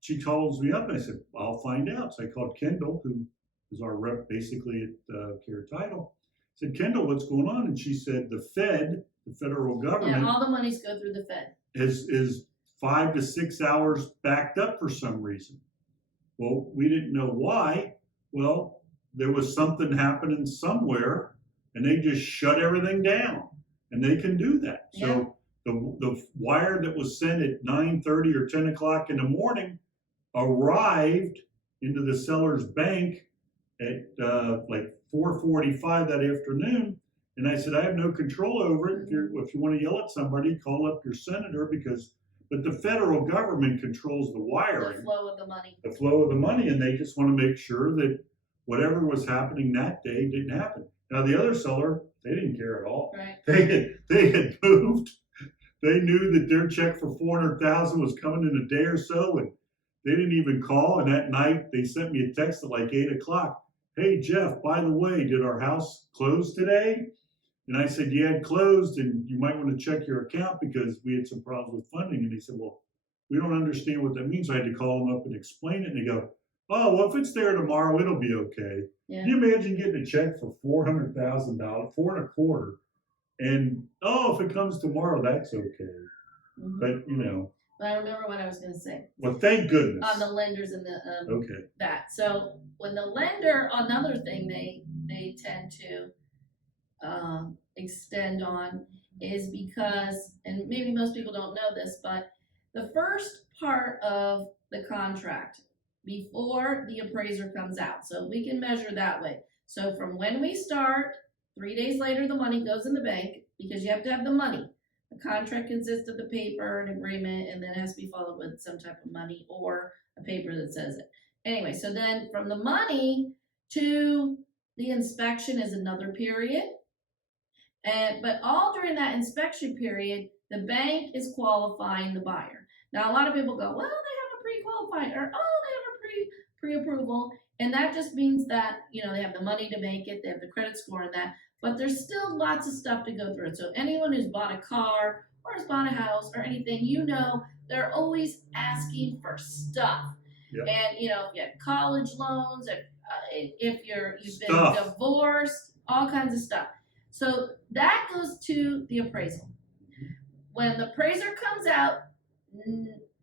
She calls me up and I said, I'll find out. So I called Kendall, who is our rep basically at Care Title. I said, Kendall, what's going on? And she said, the federal government. Yeah, all the monies go through the Fed. Is 5 to 6 hours backed up for some reason. Well, we didn't know why. Well, there was something happening somewhere and they just shut everything down, and they can do that. Yeah. So the wire that was sent at 9:30 or 10 o'clock in the morning arrived into the seller's bank at like 4:45 that afternoon. And I said, I have no control over it. If you want to yell at somebody, call up your senator, but the federal government controls the wiring. The flow of the money. The flow of the money, and they just want to make sure that whatever was happening that day didn't happen. Now the other seller, they didn't care at all. Right. They had moved. They knew that their check for $400,000 was coming in a day or so, and they didn't even call. And that night, they sent me a text at like 8 o'clock. Hey, Jeff, by the way, did our house close today? And I said, yeah, it closed, and you might want to check your account because we had some problems with funding. And they said, well, we don't understand what that means. So I had to call them up and explain it. And they go, oh, well, if it's there tomorrow, it'll be okay. Yeah. Can you imagine getting a check for $400,000, $4.25? And, if it comes tomorrow, that's okay. But, But I remember what I was going to say. Well, thank goodness. On the lenders and the okay. that. So when the lender, another thing they tend to extend on is because, and maybe most people don't know this, but the first part of the contract before the appraiser comes out, so we can measure that way. So from when we start, 3 days later, the money goes in the bank because you have to have the money. The contract consists of the paper, an agreement, and then it has to be followed with some type of money or a paper that says it. Anyway, so then from the money to the inspection is another period. But all during that inspection period, the bank is qualifying the buyer. Now, a lot of people go, well, they have a pre-qualified, or, they have a pre-approval. And that just means that, they have the money to make it, they have the credit score and that. But there's still lots of stuff to go through. So anyone who's bought a car or has bought a house or anything, they're always asking for stuff. Yep. And, if you have college loans, if you've been divorced, all kinds of stuff. So that goes to the appraisal. When the appraiser comes out,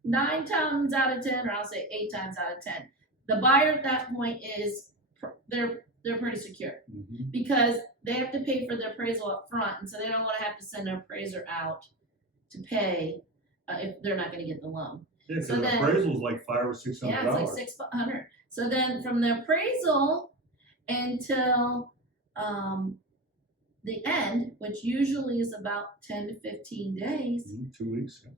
9 times out of 10, or I'll say 8 times out of 10, the buyer at that point they're pretty secure because they have to pay for the appraisal up front, and so they don't want to have to send an appraiser out to pay if they're not going to get the loan. Yeah, because the appraisal is like $500 or $600. Yeah, it's like $600. So then from the appraisal, until the end, which usually is about 10 to 15 days. 2 weeks. Yeah.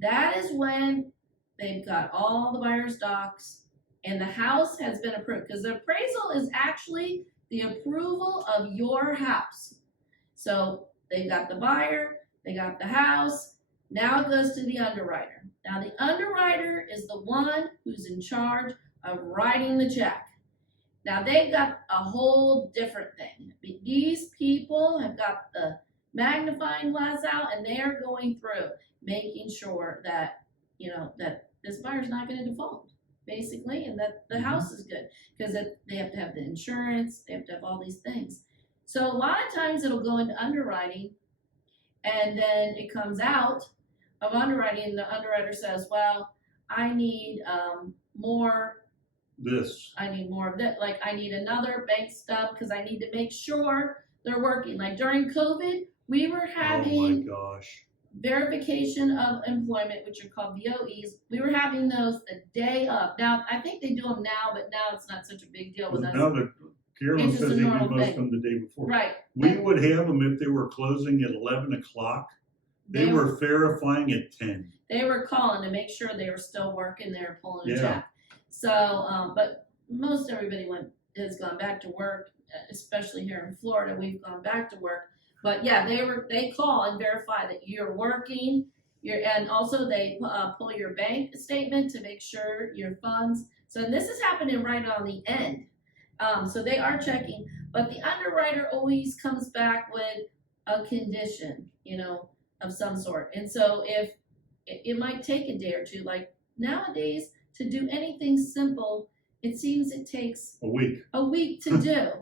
That is when they've got all the buyer's docs and the house has been approved. Because the appraisal is actually the approval of your house. So they've got the buyer, they got the house. Now it goes to the underwriter. Now the underwriter is the one who's in charge of writing the check. Now they've got a whole different thing. These people have got the magnifying glass out and they are going through making sure that, that this buyer's not going to default, basically, and that the house is good, because they have to have the insurance, they have to have all these things. So a lot of times it'll go into underwriting, and then it comes out of underwriting, and the underwriter says, well, I need more. I need more of that. Like, I need another bank stub because I need to make sure they're working. Like during COVID, we were having verification of employment, which are called VOEs. We were having those the day of. Now, I think they do them now, but now it's not such a big deal with us. Now Carolyn says they do most of them the day before. Right. We would have them if they were closing at 11 o'clock. They were verifying at 10. They were calling to make sure they were still working. They were pulling a check. So, but most everybody has gone back to work, especially here in Florida. We've gone back to work. But yeah, they call and verify that you're working. And also they pull your bank statement to make sure your funds. So this is happening right on the end. So they are checking, but the underwriter always comes back with a condition, of some sort. And so if it might take a day or two, like nowadays, to do anything simple, it seems it takes a week to do.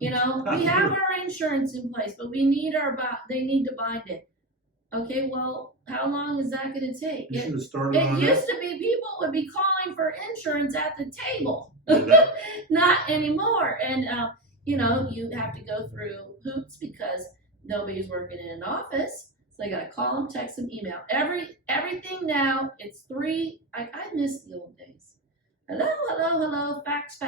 We have our insurance in place, but we need they need to bind it. Okay, well, how long is that going to take? You should have started on that. It used to be people would be calling for insurance at the table. Not anymore. And, you have to go through hoops because nobody's working in an office. So they got to call them, text them, email. Everything now, it's 3. I miss the old days. Hello, fax.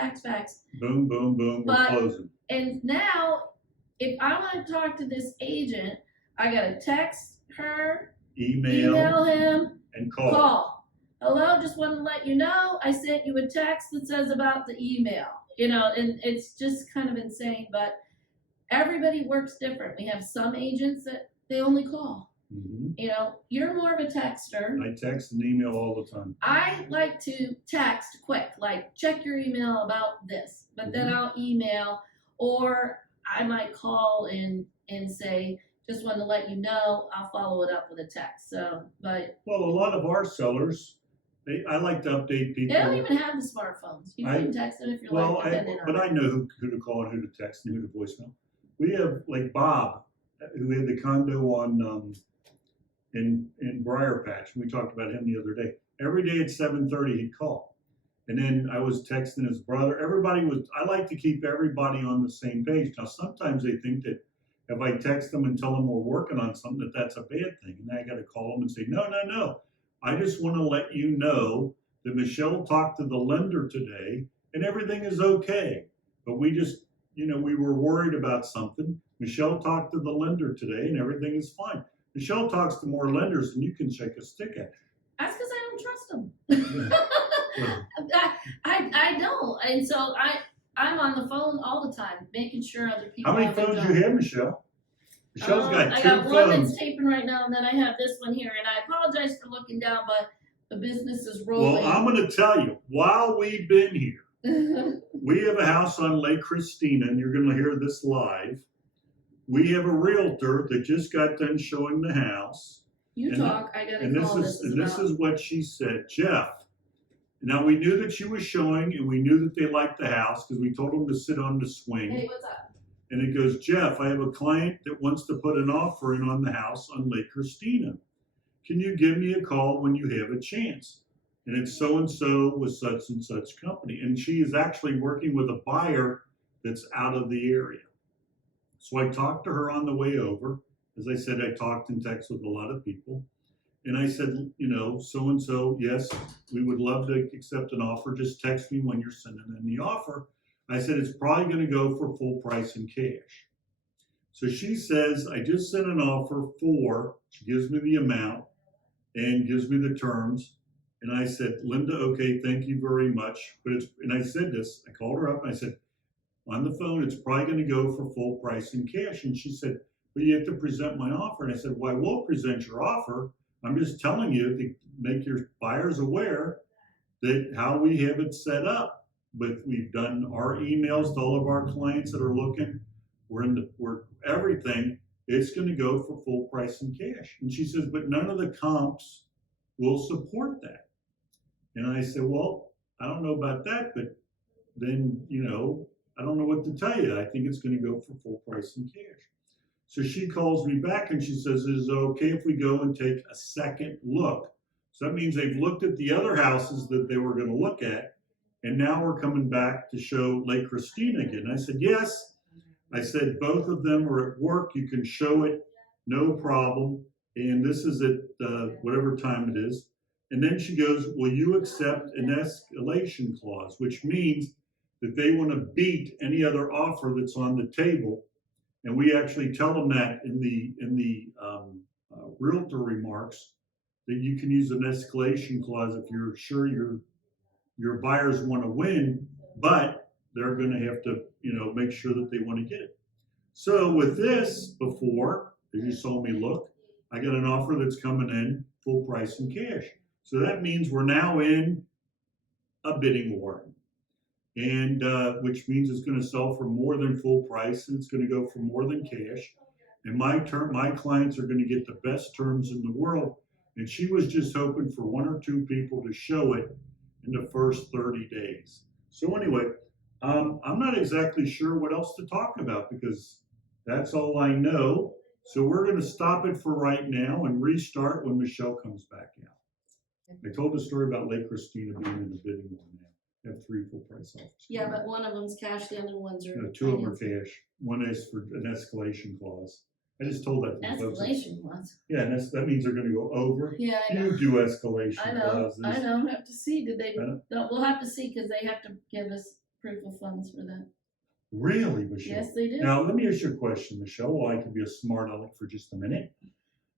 Boom, boom, boom, we're closing. And now, if I want to talk to this agent, I got to text her, email him, and call. Hello, just want to let you know I sent you a text that says about the email. And it's just kind of insane, but everybody works different. We have some agents that they only call. Mm-hmm. You're more of a texter. I text and email all the time. I like to text quick, like check your email about this, but then I'll email, or I might call and say, just want to let you know, I'll follow it up with a text. So, but a lot of our sellers, I like to update people. They don't even have the smartphones. You can text them if you're dependent on it. I know who to call and who to text and who to voicemail. We have like Bob, who had the condo on in Briar Patch. We talked about him the other day. Every day at 7:30 he'd call. And then I was texting his brother. I like to keep everybody on the same page. Now sometimes they think that if I text them and tell them we're working on something, that's a bad thing. And then I got to call them and say, no. I just want to let you know that Michelle talked to the lender today and everything is okay. But we just, we were worried about something. Michelle talked to the lender today and everything is fine. Michelle talks to more lenders than you can shake a stick at. That's because I don't trust them. I don't. And so I'm on the phone all the time, making sure other people. How many phones do you have, Michelle? Michelle's got 2 phones. I got one that's taping right now, and then I have this one here. And I apologize for looking down, but the business is rolling. Well, I'm going to tell you, while we've been here, we have a house on Lake Christina, and you're going to hear this live. We have a realtor that just got done showing the house. I got to call this. And this is what she said, Jeff. Now, we knew that she was showing, and we knew that they liked the house because we told them to sit on the swing. Hey, what's up? And it goes, Jeff, I have a client that wants to put an offer in on the house on Lake Christina. Can you give me a call when you have a chance? And it's so-and-so with such and such company. And she is actually working with a buyer that's out of the area. So I talked to her on the way over. As I said, I talked and texted with a lot of people. And I said, so-and-so, yes, we would love to accept an offer. Just text me when you're sending in the offer. I said, it's probably going to go for full price in cash. So she says, I just sent an offer for, she gives me the amount and gives me the terms. And I said, Linda, okay, thank you very much. But and I said this, I called her up and I said, on the phone, it's probably going to go for full price in cash. And she said, but you have to present my offer. And I said, well, I will present your offer. I'm just telling you to make your buyers aware that how we have it set up. But we've done our emails to all of our clients that are looking. We're everything. It's going to go for full price in cash. And she says, but none of the comps will support that. And I said, well, I don't know about that, but then, I don't know what to tell you. I think it's going to go for full price in cash. So she calls me back and she says, is it okay if we go and take a second look? So that means they've looked at the other houses that they were going to look at, and now we're coming back to show Lake Christina again. I said, yes. I said, both of them are at work. You can show it, no problem. And this is at whatever time it is. And then she goes, will you accept an escalation clause, which means that they want to beat any other offer that's on the table. And we actually tell them that in the realtor remarks, that you can use an escalation clause if you're sure your buyers want to win, but they're going to have to, make sure that they want to get it. So with this before, as you saw me look, I got an offer that's coming in full price in cash. So that means we're now in a bidding war, and which means it's going to sell for more than full price, and it's going to go for more than cash. And my clients are going to get the best terms in the world. And she was just hoping for one or two people to show it in the first 30 days. So anyway, I'm not exactly sure what else to talk about because that's all I know. So we're going to stop it for right now and restart when Michelle comes back out. I told the story about Lake Christina being in the bidding war now. They have 3 full price offers. Yeah, but one of them's cash, the other ones are. No, 2 of them are cash. One is for an escalation clause. I just told that to the folks. Escalation clause. Yeah, and that means they're going to go over. Yeah, I know. You do escalation I know. clauses. I know. We'll have to see. We'll have to see because they have to give us proof of funds for that. Really, Michelle? Yes, they do. Now, let me ask you a question, Michelle. Well, I can be a smart aleck for just a minute.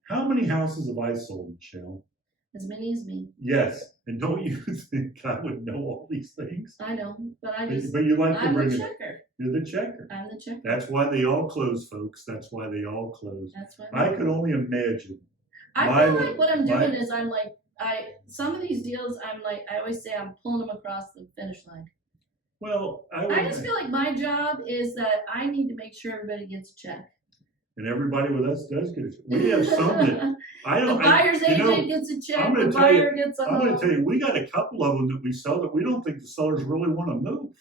How many houses have I sold, Michelle? As many as me. Yes, and don't you think I would know all these things? I know, but But you like to bring I'm the it. checker. You're the checker. I'm the checker. That's why they all close, folks. That's why they all close. That's why. I could only imagine. I feel like what I'm doing is some of these deals I always say I'm pulling them across the finish line. Well, I just feel like my job is that I need to make sure everybody gets a check. And everybody with us does get a check. We have some that I don't. The buyer's agent gets a check. The buyer gets a home. I'm going to tell you, we got a couple of them that we sell that we don't think the sellers really want to move.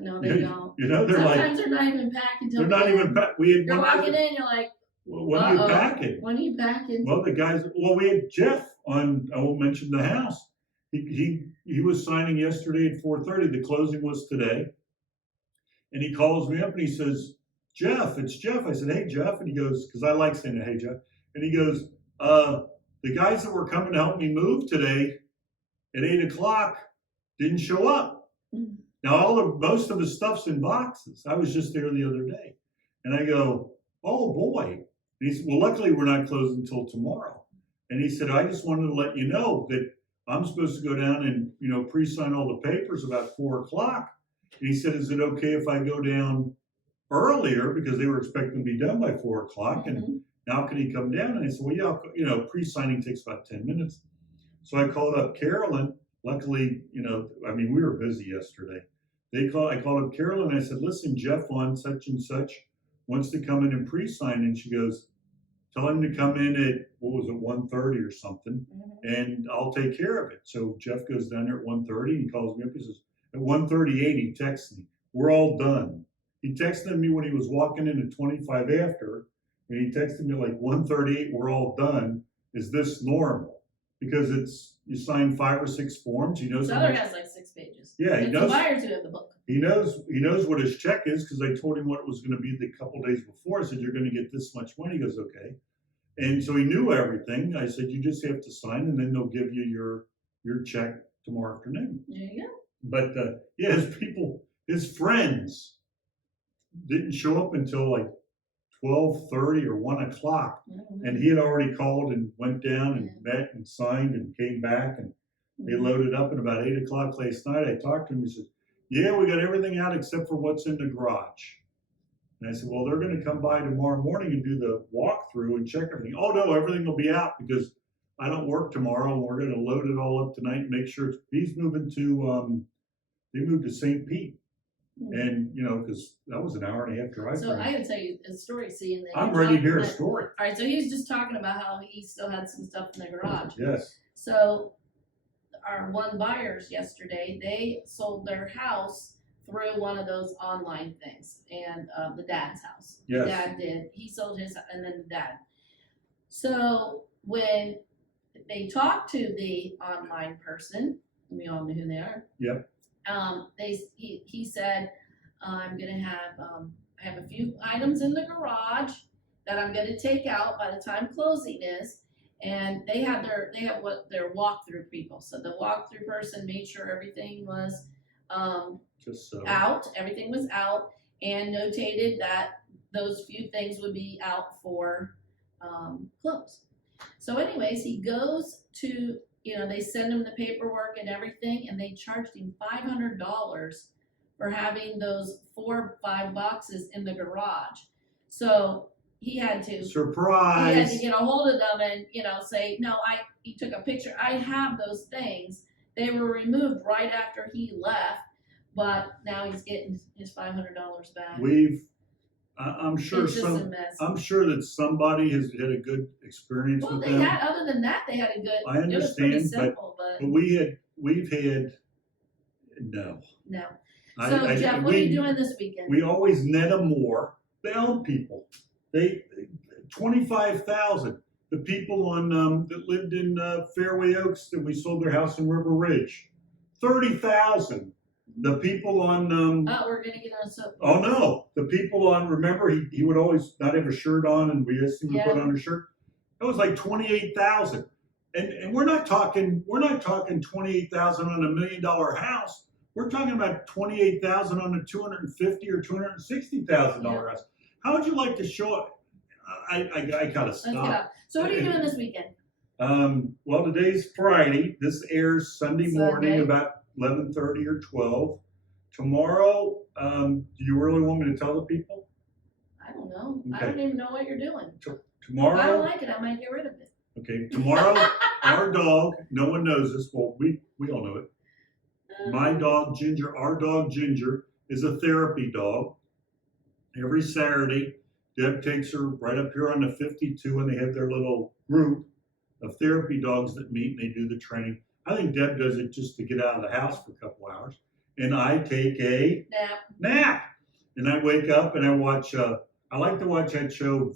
No, they don't. They're sometimes they're not even packing. They're not even packing. You're walking in, you're like, well, when are you packing? When are you packing? Well, the guys. Well, we had Jeff on. I won't mention the house. He was signing yesterday at 4:30. The closing was today, and he calls me up and he says, Jeff, it's Jeff. I said, hey, Jeff. And he goes, because I like saying, hey, Jeff. And he goes, the guys that were coming to help me move today at 8 o'clock didn't show up. Mm-hmm. Now, most of the stuff's in boxes. I was just there the other day. And I go, oh, boy. And he said, well, luckily, we're not closing until tomorrow. And he said, I just wanted to let you know that I'm supposed to go down and, pre-sign all the papers about 4 o'clock. And he said, is it okay if I go down earlier because they were expecting to be done by 4 o'clock, and now can he come down? And I said, well, yeah, pre-signing takes about 10 minutes. So I called up Carolyn. Luckily, we were busy yesterday. I called up Carolyn and I said, listen, Jeff on such and such wants to come in and pre-sign. And she goes, tell him to come in at, 1:30 or something, and I'll take care of it. So Jeff goes down there at 1:30 and calls me up. He says, at 1:38, he texts me, we're all done. He texted me when he was walking in at 25 after, and he texted me like 1:38, we're all done. Is this normal? Because you sign 5 or 6 forms. He knows. The other has like 6 pages. Yeah, he knows. The buyers who have the book. He knows what his check is because I told him what it was going to be the couple days before. I said, you're going to get this much money. He goes, okay. And so he knew everything. I said, you just have to sign, and then they'll give you your check tomorrow afternoon. There you go. But as His friends didn't show up until like 12:30 or 1 o'clock. And he had already called and went down and met and signed and came back, and they loaded up. And about 8 o'clock last night, I talked to him. He said, yeah, we got everything out except for what's in the garage. And I said, well, they're going to come by tomorrow morning and do the walkthrough and check everything. Oh, no, everything will be out because I don't work tomorrow, and we're going to load it all up tonight and make sure he's moving to, they moved to St. Pete. And, you know, because that was an hour and a half drive. So I gotta tell you a story, see. I'm ready to hear a story. All right, so he was just talking about how he still had some stuff in the garage. Yes. So our one buyers yesterday, they sold their house through one of those online things, and the dad's house. Yes. The dad did. He sold his, and then the dad. So when they talked to the online person, we all know who they are. Yep. He said, I'm gonna have I have a few items in the garage that I'm gonna take out by the time closing is, and they have what their walkthrough people. So the walkthrough person made sure everything was out, everything was out, and notated that those few things would be out for close. So anyways, he goes to, you know, they send him the paperwork and everything, and they charged him $500 for having those 4 or 5 boxes in the garage. So he had to surprise. He had to get a hold of them and, you know, say, no, he took a picture. I have those things. They were removed right after he left, but now he's getting his $500 back. I'm sure I'm sure that somebody has had a good experience with them. Other than that, they had a good. I understand, it was pretty simple, but we've had no. So Jeff, what are you doing this weekend? We always net them more. They own people. They 25,000. The people on that lived in Fairway Oaks that we sold their house in River Ridge, 30,000. The people on we're gonna get on soap. Oh no, the people on, remember he would always not have a shirt on, and we asked him to put on a shirt. It was like 28,000, and we're not talking 28,000 on $1 million house. We're talking about 28,000 on a $250,000 or $260,000 house. How would you like to show it? I gotta stop. So what are you doing this weekend? Well, today's Friday. This airs Sunday morning about 11:30 or 12. Tomorrow, do you really want me to tell the people? I don't know. Okay. I don't even know what you're doing. Tomorrow. If I don't like it, I might get rid of it. Okay. Tomorrow, our dog. No one knows this. Well, we all know it. My dog Ginger. Our dog Ginger is a therapy dog. Every Saturday, Deb takes her right up here on the 52, and they have their little group of therapy dogs that meet and they do the training. I think Deb does it just to get out of the house for a couple hours. And I take a nap. And I wake up and I watch, I like to watch that show,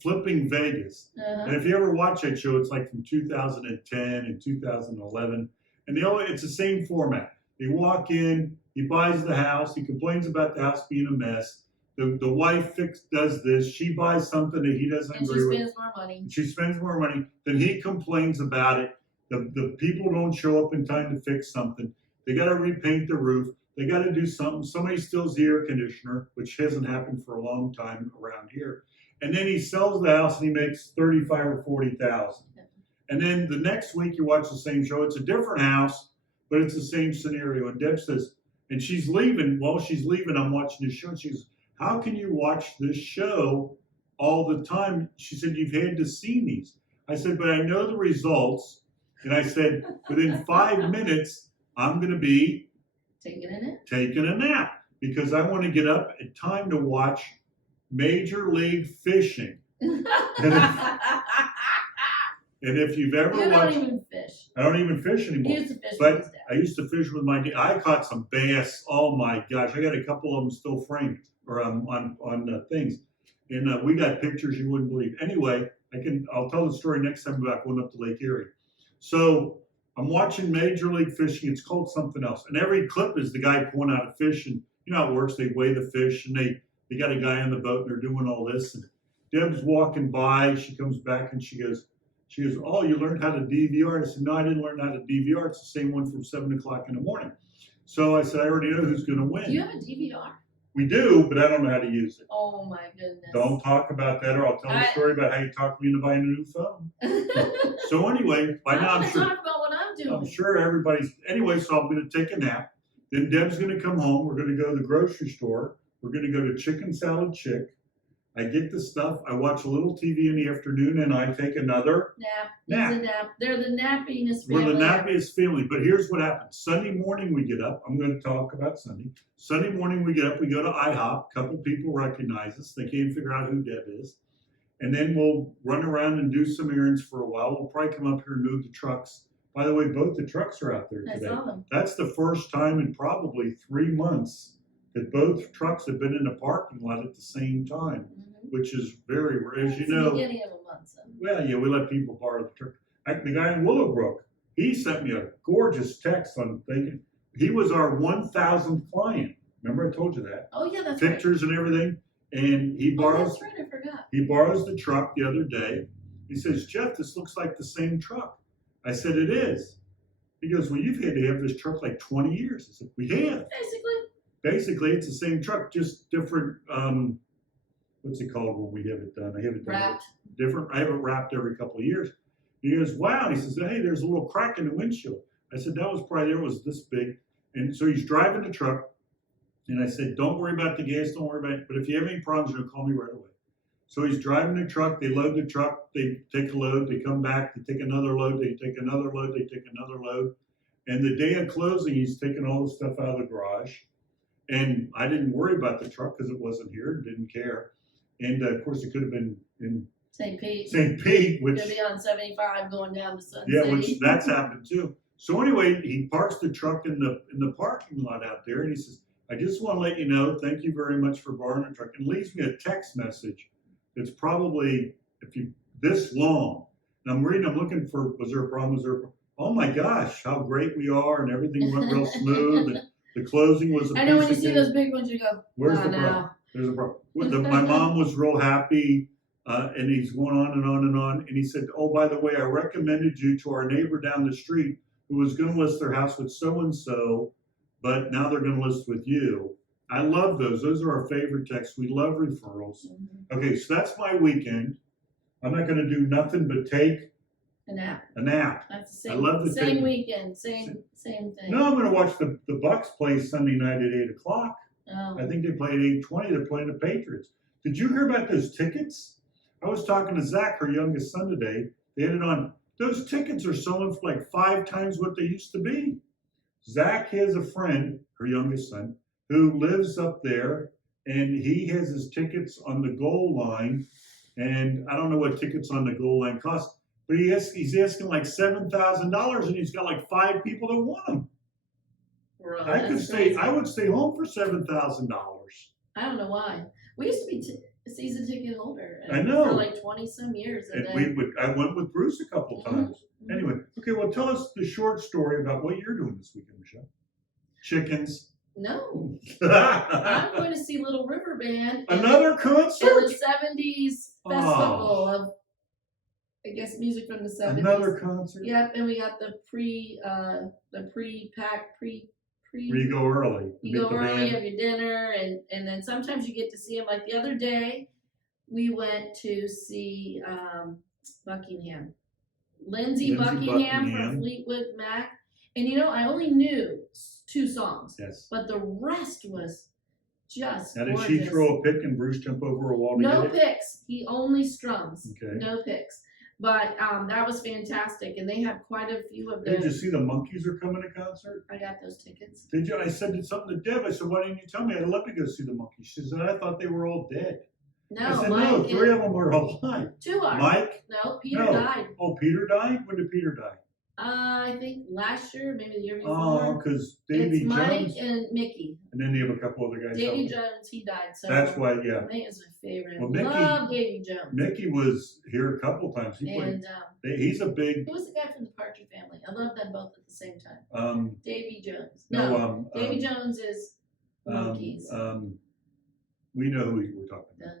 Flipping Vegas. And if you ever watch that show, it's like from 2010 and 2011. And it's the same format. They walk in, he buys the house, he complains about the house being a mess. The wife does this, she buys something that he doesn't agree with. She spends more money. She spends more money. Then he complains about it. The people don't show up in time to fix something. They got to repaint the roof. They got to do something. Somebody steals the air conditioner, which hasn't happened for a long time around here. And then he sells the house and he makes 35 or 40,000. And then the next week you watch the same show. It's a different house, but it's the same scenario. And Deb says, and she's leaving. While she's leaving, I'm watching this show. And she goes, how can you watch this show all the time? She said, you've had to see these. I said, but I know the results. And I said, within 5 minutes, I'm going to be taking a nap because I want to get up in time to watch Major League Fishing. And if you've ever watched, don't even fish. I don't even fish anymore. You used to fish but with his dad. I used to fish with my dad. I caught some bass. Oh my gosh, I got a couple of them still framed or on things, and we got pictures you wouldn't believe. Anyway, I'll tell the story next time about going up to Lake Erie. So I'm watching Major League Fishing. It's called something else. And every clip is the guy pulling out a fish. And you know how it works. They weigh the fish and they got a guy on the boat and they're doing all this. And Deb's walking by. She comes back and she goes, oh, you learned how to DVR? I said, no, I didn't learn how to DVR. It's the same one from 7 o'clock in the morning. So I said, I already know who's going to win. Do you have a DVR? We do, but I don't know how to use it. Oh my goodness. Don't talk about that, or I'll tell the story about how you talked me into buying a new phone. So anyway, by now I'm sure. Talk about what I'm doing. I'm sure everybody's. Anyway, so I'm going to take a nap. Then Deb's going to come home. We're going to go to the grocery store. We're going to go to Chicken Salad Chick. I get the stuff. I watch a little TV in the afternoon, and I take another nap. It's a nap. They're the nappingest family. We're the nappiest family. But here's what happens. Sunday morning we get up. I'm going to talk about Sunday. Sunday morning we get up. We go to IHOP. A couple people recognize us. They can't figure out who Deb is. And then we'll run around and do some errands for a while. We'll probably come up here and move the trucks. By the way, both the trucks are out there today. I saw them. That's the first time in probably 3 months that both trucks have been in the parking lot at the same time, which is very rare. As you know, beginning of a month. So. Well, yeah, we let people borrow the truck. The guy in Willowbrook, he sent me a gorgeous text on thinking he was our 1,000th client. Remember I told you that? Oh yeah, that's Pictures and everything. And he borrows. That's right, I forgot. He borrows the truck the other day. He says, Jeff, this looks like the same truck. I said, it is. He goes, well, you've had to have this truck like 20 years. I said, we have. Basically, it's the same truck, just different, what's it called when we have it done? I have it done wrapped. Different. I have it wrapped every couple of years. He goes, wow. And he says, hey, there's a little crack in the windshield. I said, that was probably, there was this big. And so he's driving the truck. And I said, don't worry about the gas, don't worry about it. But if you have any problems, you're going to call me right away. So he's driving the truck, they load the truck, they take a load, they come back, they take another load, they take another load, they take another load. And the day of closing, he's taking all the stuff out of the garage. And I didn't worry about the truck because it wasn't here, didn't care. And of course, it could have been in St. Pete. St. Pete, which could be on 75 going down to Sun yeah, City. which that's happened too. So anyway, he parks the truck in the parking lot out there, and he says, I just want to let you know, thank you very much for borrowing the truck, and leaves me a text message. It's probably this long. And I'm reading, I'm looking for, was there a problem? Was there a problem? Oh my gosh, how great we are, and everything went real smooth. And the closing was a I know when you piece see of those big ones, you go, where's oh, the problem? There's a problem. My mom was real happy, and he's going on and on and on. And he said, oh, by the way, I recommended you to our neighbor down the street who was going to list their house with so-and-so, but now they're going to list with you. I love those. Those are our favorite texts. We love referrals. Okay, so that's my weekend. I'm not going to do nothing but take a nap. A nap. That's the same. I love the same weekend. Same thing. No, I'm going to watch the Bucks play Sunday night at 8:00. Oh. I think they play at 8:20. They're playing the Patriots. Did you hear about those tickets? I was talking to Zach, her youngest son, today. They had it on. Those tickets are selling for like 5 times what they used to be. Zach has a friend, her youngest son, who lives up there, and he has his tickets on the goal line. And I don't know what tickets on the goal line cost, but he's asking like $7,000, and he's got like 5 people that want them. Bro, I would stay home for $7,000. I don't know why. We used to be season ticket holder. I know. For like 20 some years. And I went with Bruce a couple times. Anyway, okay, well, tell us the short story about what you're doing this weekend, Michelle. Chickens. No. I'm going to see Little River Band. Another concert? In the 70s festival of, I guess, music from the 70s. Another concert? Yep, and we got the where you go early. You go early, have your dinner, and then sometimes you get to see them. Like the other day, we went to see Buckingham. Lindsey Buckingham from Fleetwood Mac. And you know, I only knew 2 songs. Yes. But the rest was just Now, did gorgeous. she throw a pick and Bruce jump over a wall to No get it? picks. He only strums. Okay. No picks. But that was fantastic. And they have quite a few of them. Did you see the Monkees are coming to concert? I got those tickets. Did you? I said something to Deb. I said, why didn't you tell me? I'd love to go see the Monkees. She said, I thought they were all dead. No, I said, Mike no, 3 of them are alive. 2 are. Mike? No, Peter died. Oh, Peter died? When did Peter die? I think last year, maybe the year before. Oh, because Davy Jones. Jones. Mike and Mickey. And then they have a couple other guys. Davy Jones, he died. So that's why, yeah. Mickey is my favorite. Well, Mickey, love Davy Jones. Mickey was here a couple times. He's a big. Who was the guy from the Partridge Family? I love them both at the same time. Davy Jones. Davy Jones is Monkees. We know who we're talking about.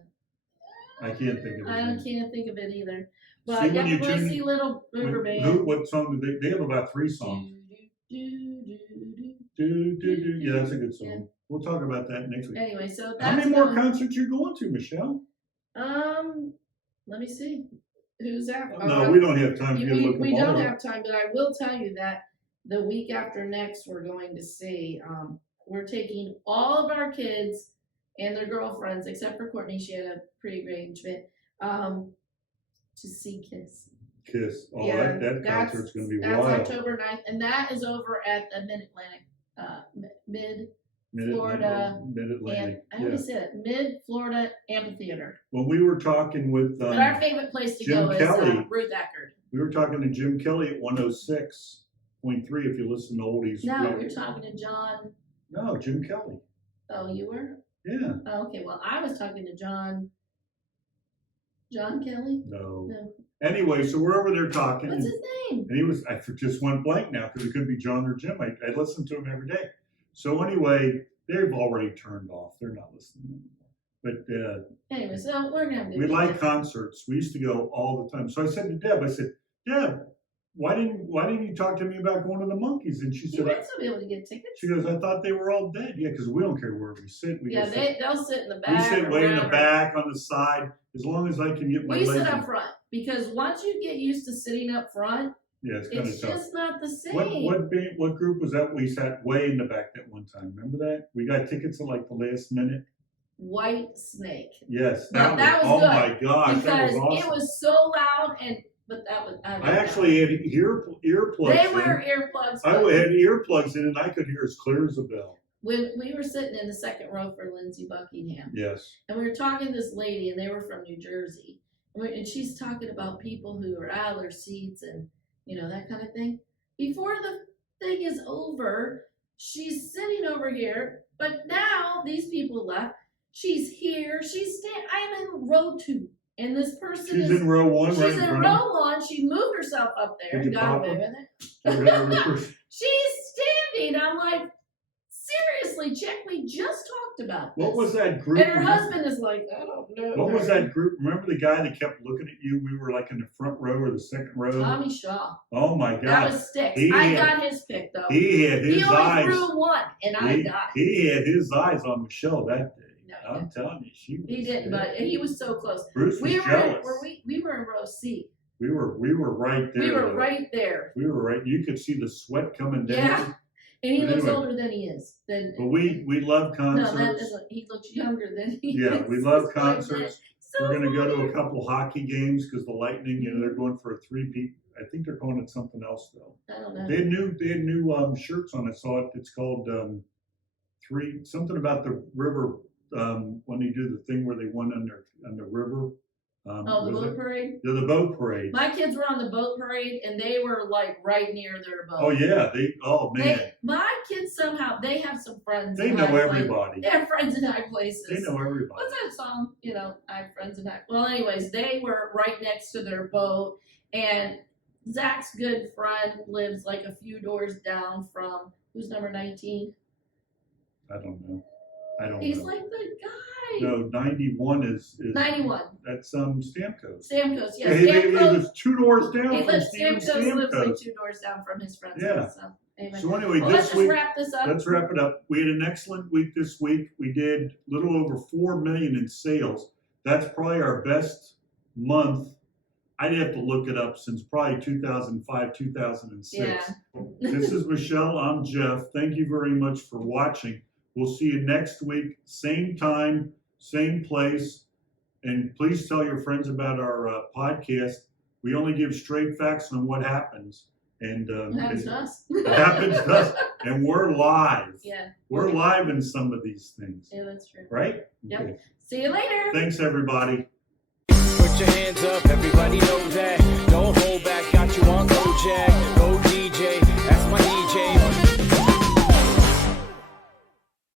I can't think of it. I can't think of it either. But definitely see Little River Band. What song do they have? About 3 songs. Yeah, that's a good song. Yeah. We'll talk about that next week. Anyway, so that's how many more concerts you going to, Michelle? Let me see. Who's out? No, we don't have time to look We them all don't up. have time, but I will tell you that the week after next, we're going to see. We're taking all of our kids and their girlfriends, except for Courtney. She had a pre-arrangement. To see Kiss. Kiss. Oh, yeah, that concert's going to be wild. That's October 9th, and that is over at the Mid-Atlantic, Florida. Mid-Atlantic. I always say it, Mid-Florida Amphitheater. When we were talking with but our favorite place to Jim go Kelly, is Ruth Eckerd. We were talking to Jim Kelly at 106.3 if you listen to oldies. No, we're talking to John. No, Jim Kelly. Oh, you were? Yeah. Oh, okay, well, I was talking to John Kelly? No. Anyway, so we're over there talking. What's his name? And he was, I just went blank now because it could be John or Jim. I listen to him every day. So anyway, they've already turned off. They're not listening anymore. But anyway, so we're going to we like concerts. We used to go all the time. So I said to Deb, Deb, why didn't you talk to me about going to the Monkees? And she said, you might still be able to get tickets. She goes, I thought they were all dead. Yeah, because we don't care where we sit. They'll sit in the back. We sit way in the back, on the side, as long as I can get my legs. We sit up front because once you get used to sitting up front, yeah, it's kind of tough. It's just not the same. What group was that? We sat way in the back that one time. Remember that? We got tickets at like the last minute. White Snake. Yes, that was oh good my gosh, because that was awesome. It was so loud but that was. I actually had earplugs. They wear earplugs. I had earplugs in, and I could hear as clear as a bell. When we were sitting in the second row for Lindsey Buckingham. Yes. And we were talking to this lady, and they were from New Jersey, and she's talking about people who are out of their seats and that kind of thing. Before the thing is over, she's sitting over here, but now these people left. She's here. I'm in row 2. And this person she's in row 1, right? She's in row 1. She moved herself up there. Did you pop her? She's standing. I'm like, seriously, chick, we just talked about this. What was that group? And her husband is like, I don't know. What was that group? Remember the guy that kept looking at you? We were like in the front row or the second row. Tommy Shaw. Oh my God. That was Sticks. I got his pick though. He had his eyes. He only threw one, and I got it. He had his eyes on Michelle that day. No, I'm telling you, he didn't, but he was so close. Bruce was jealous. We were in row C. We were right there. We were right there. We were right. You could see the sweat coming down. Yeah. And he looks older than he is. But we love concerts. No, he looks younger than he is. Yeah, we love concerts. So we're going to go to a couple hockey games because the Lightning, they're going for a 3-peat. I think they're calling it something else though. I don't know. They had new shirts on. I saw it. It's called something about the river. When they do the thing where they went on the river. The boat parade? Yeah, the boat parade. My kids were on the boat parade, and they were like right near their boat. Oh yeah, man. My kids somehow they have some friends. They know everybody. They have friends in high places. They know everybody. What's that song? I have friends in high. Well, anyways, they were right next to their boat, and Zach's good friend lives like a few doors down from who's number 19. I don't know. He's like the guy. No, 91 is 91. That's Stamkos. Stamkos, yeah. He lives 2 doors down from Stamkos lives like 2 doors down from his friend's house. So anyway, let's just wrap this up. Let's wrap it up. We had an excellent week this week. We did a little over 4 million in sales. That's probably our best month. I'd have to look it up since probably 2005, 2006. Yeah. This is Michelle. I'm Jeff. Thank you very much for watching. We'll see you next week, same time, same place. And please tell your friends about our podcast. We only give straight facts on what happens. And it happens to us. It happens to us. And we're live. Yeah. We're live in some of these things. Yeah, that's true. Right? Yep. Okay. See you later. Thanks, everybody. Put your hands up, everybody knows that.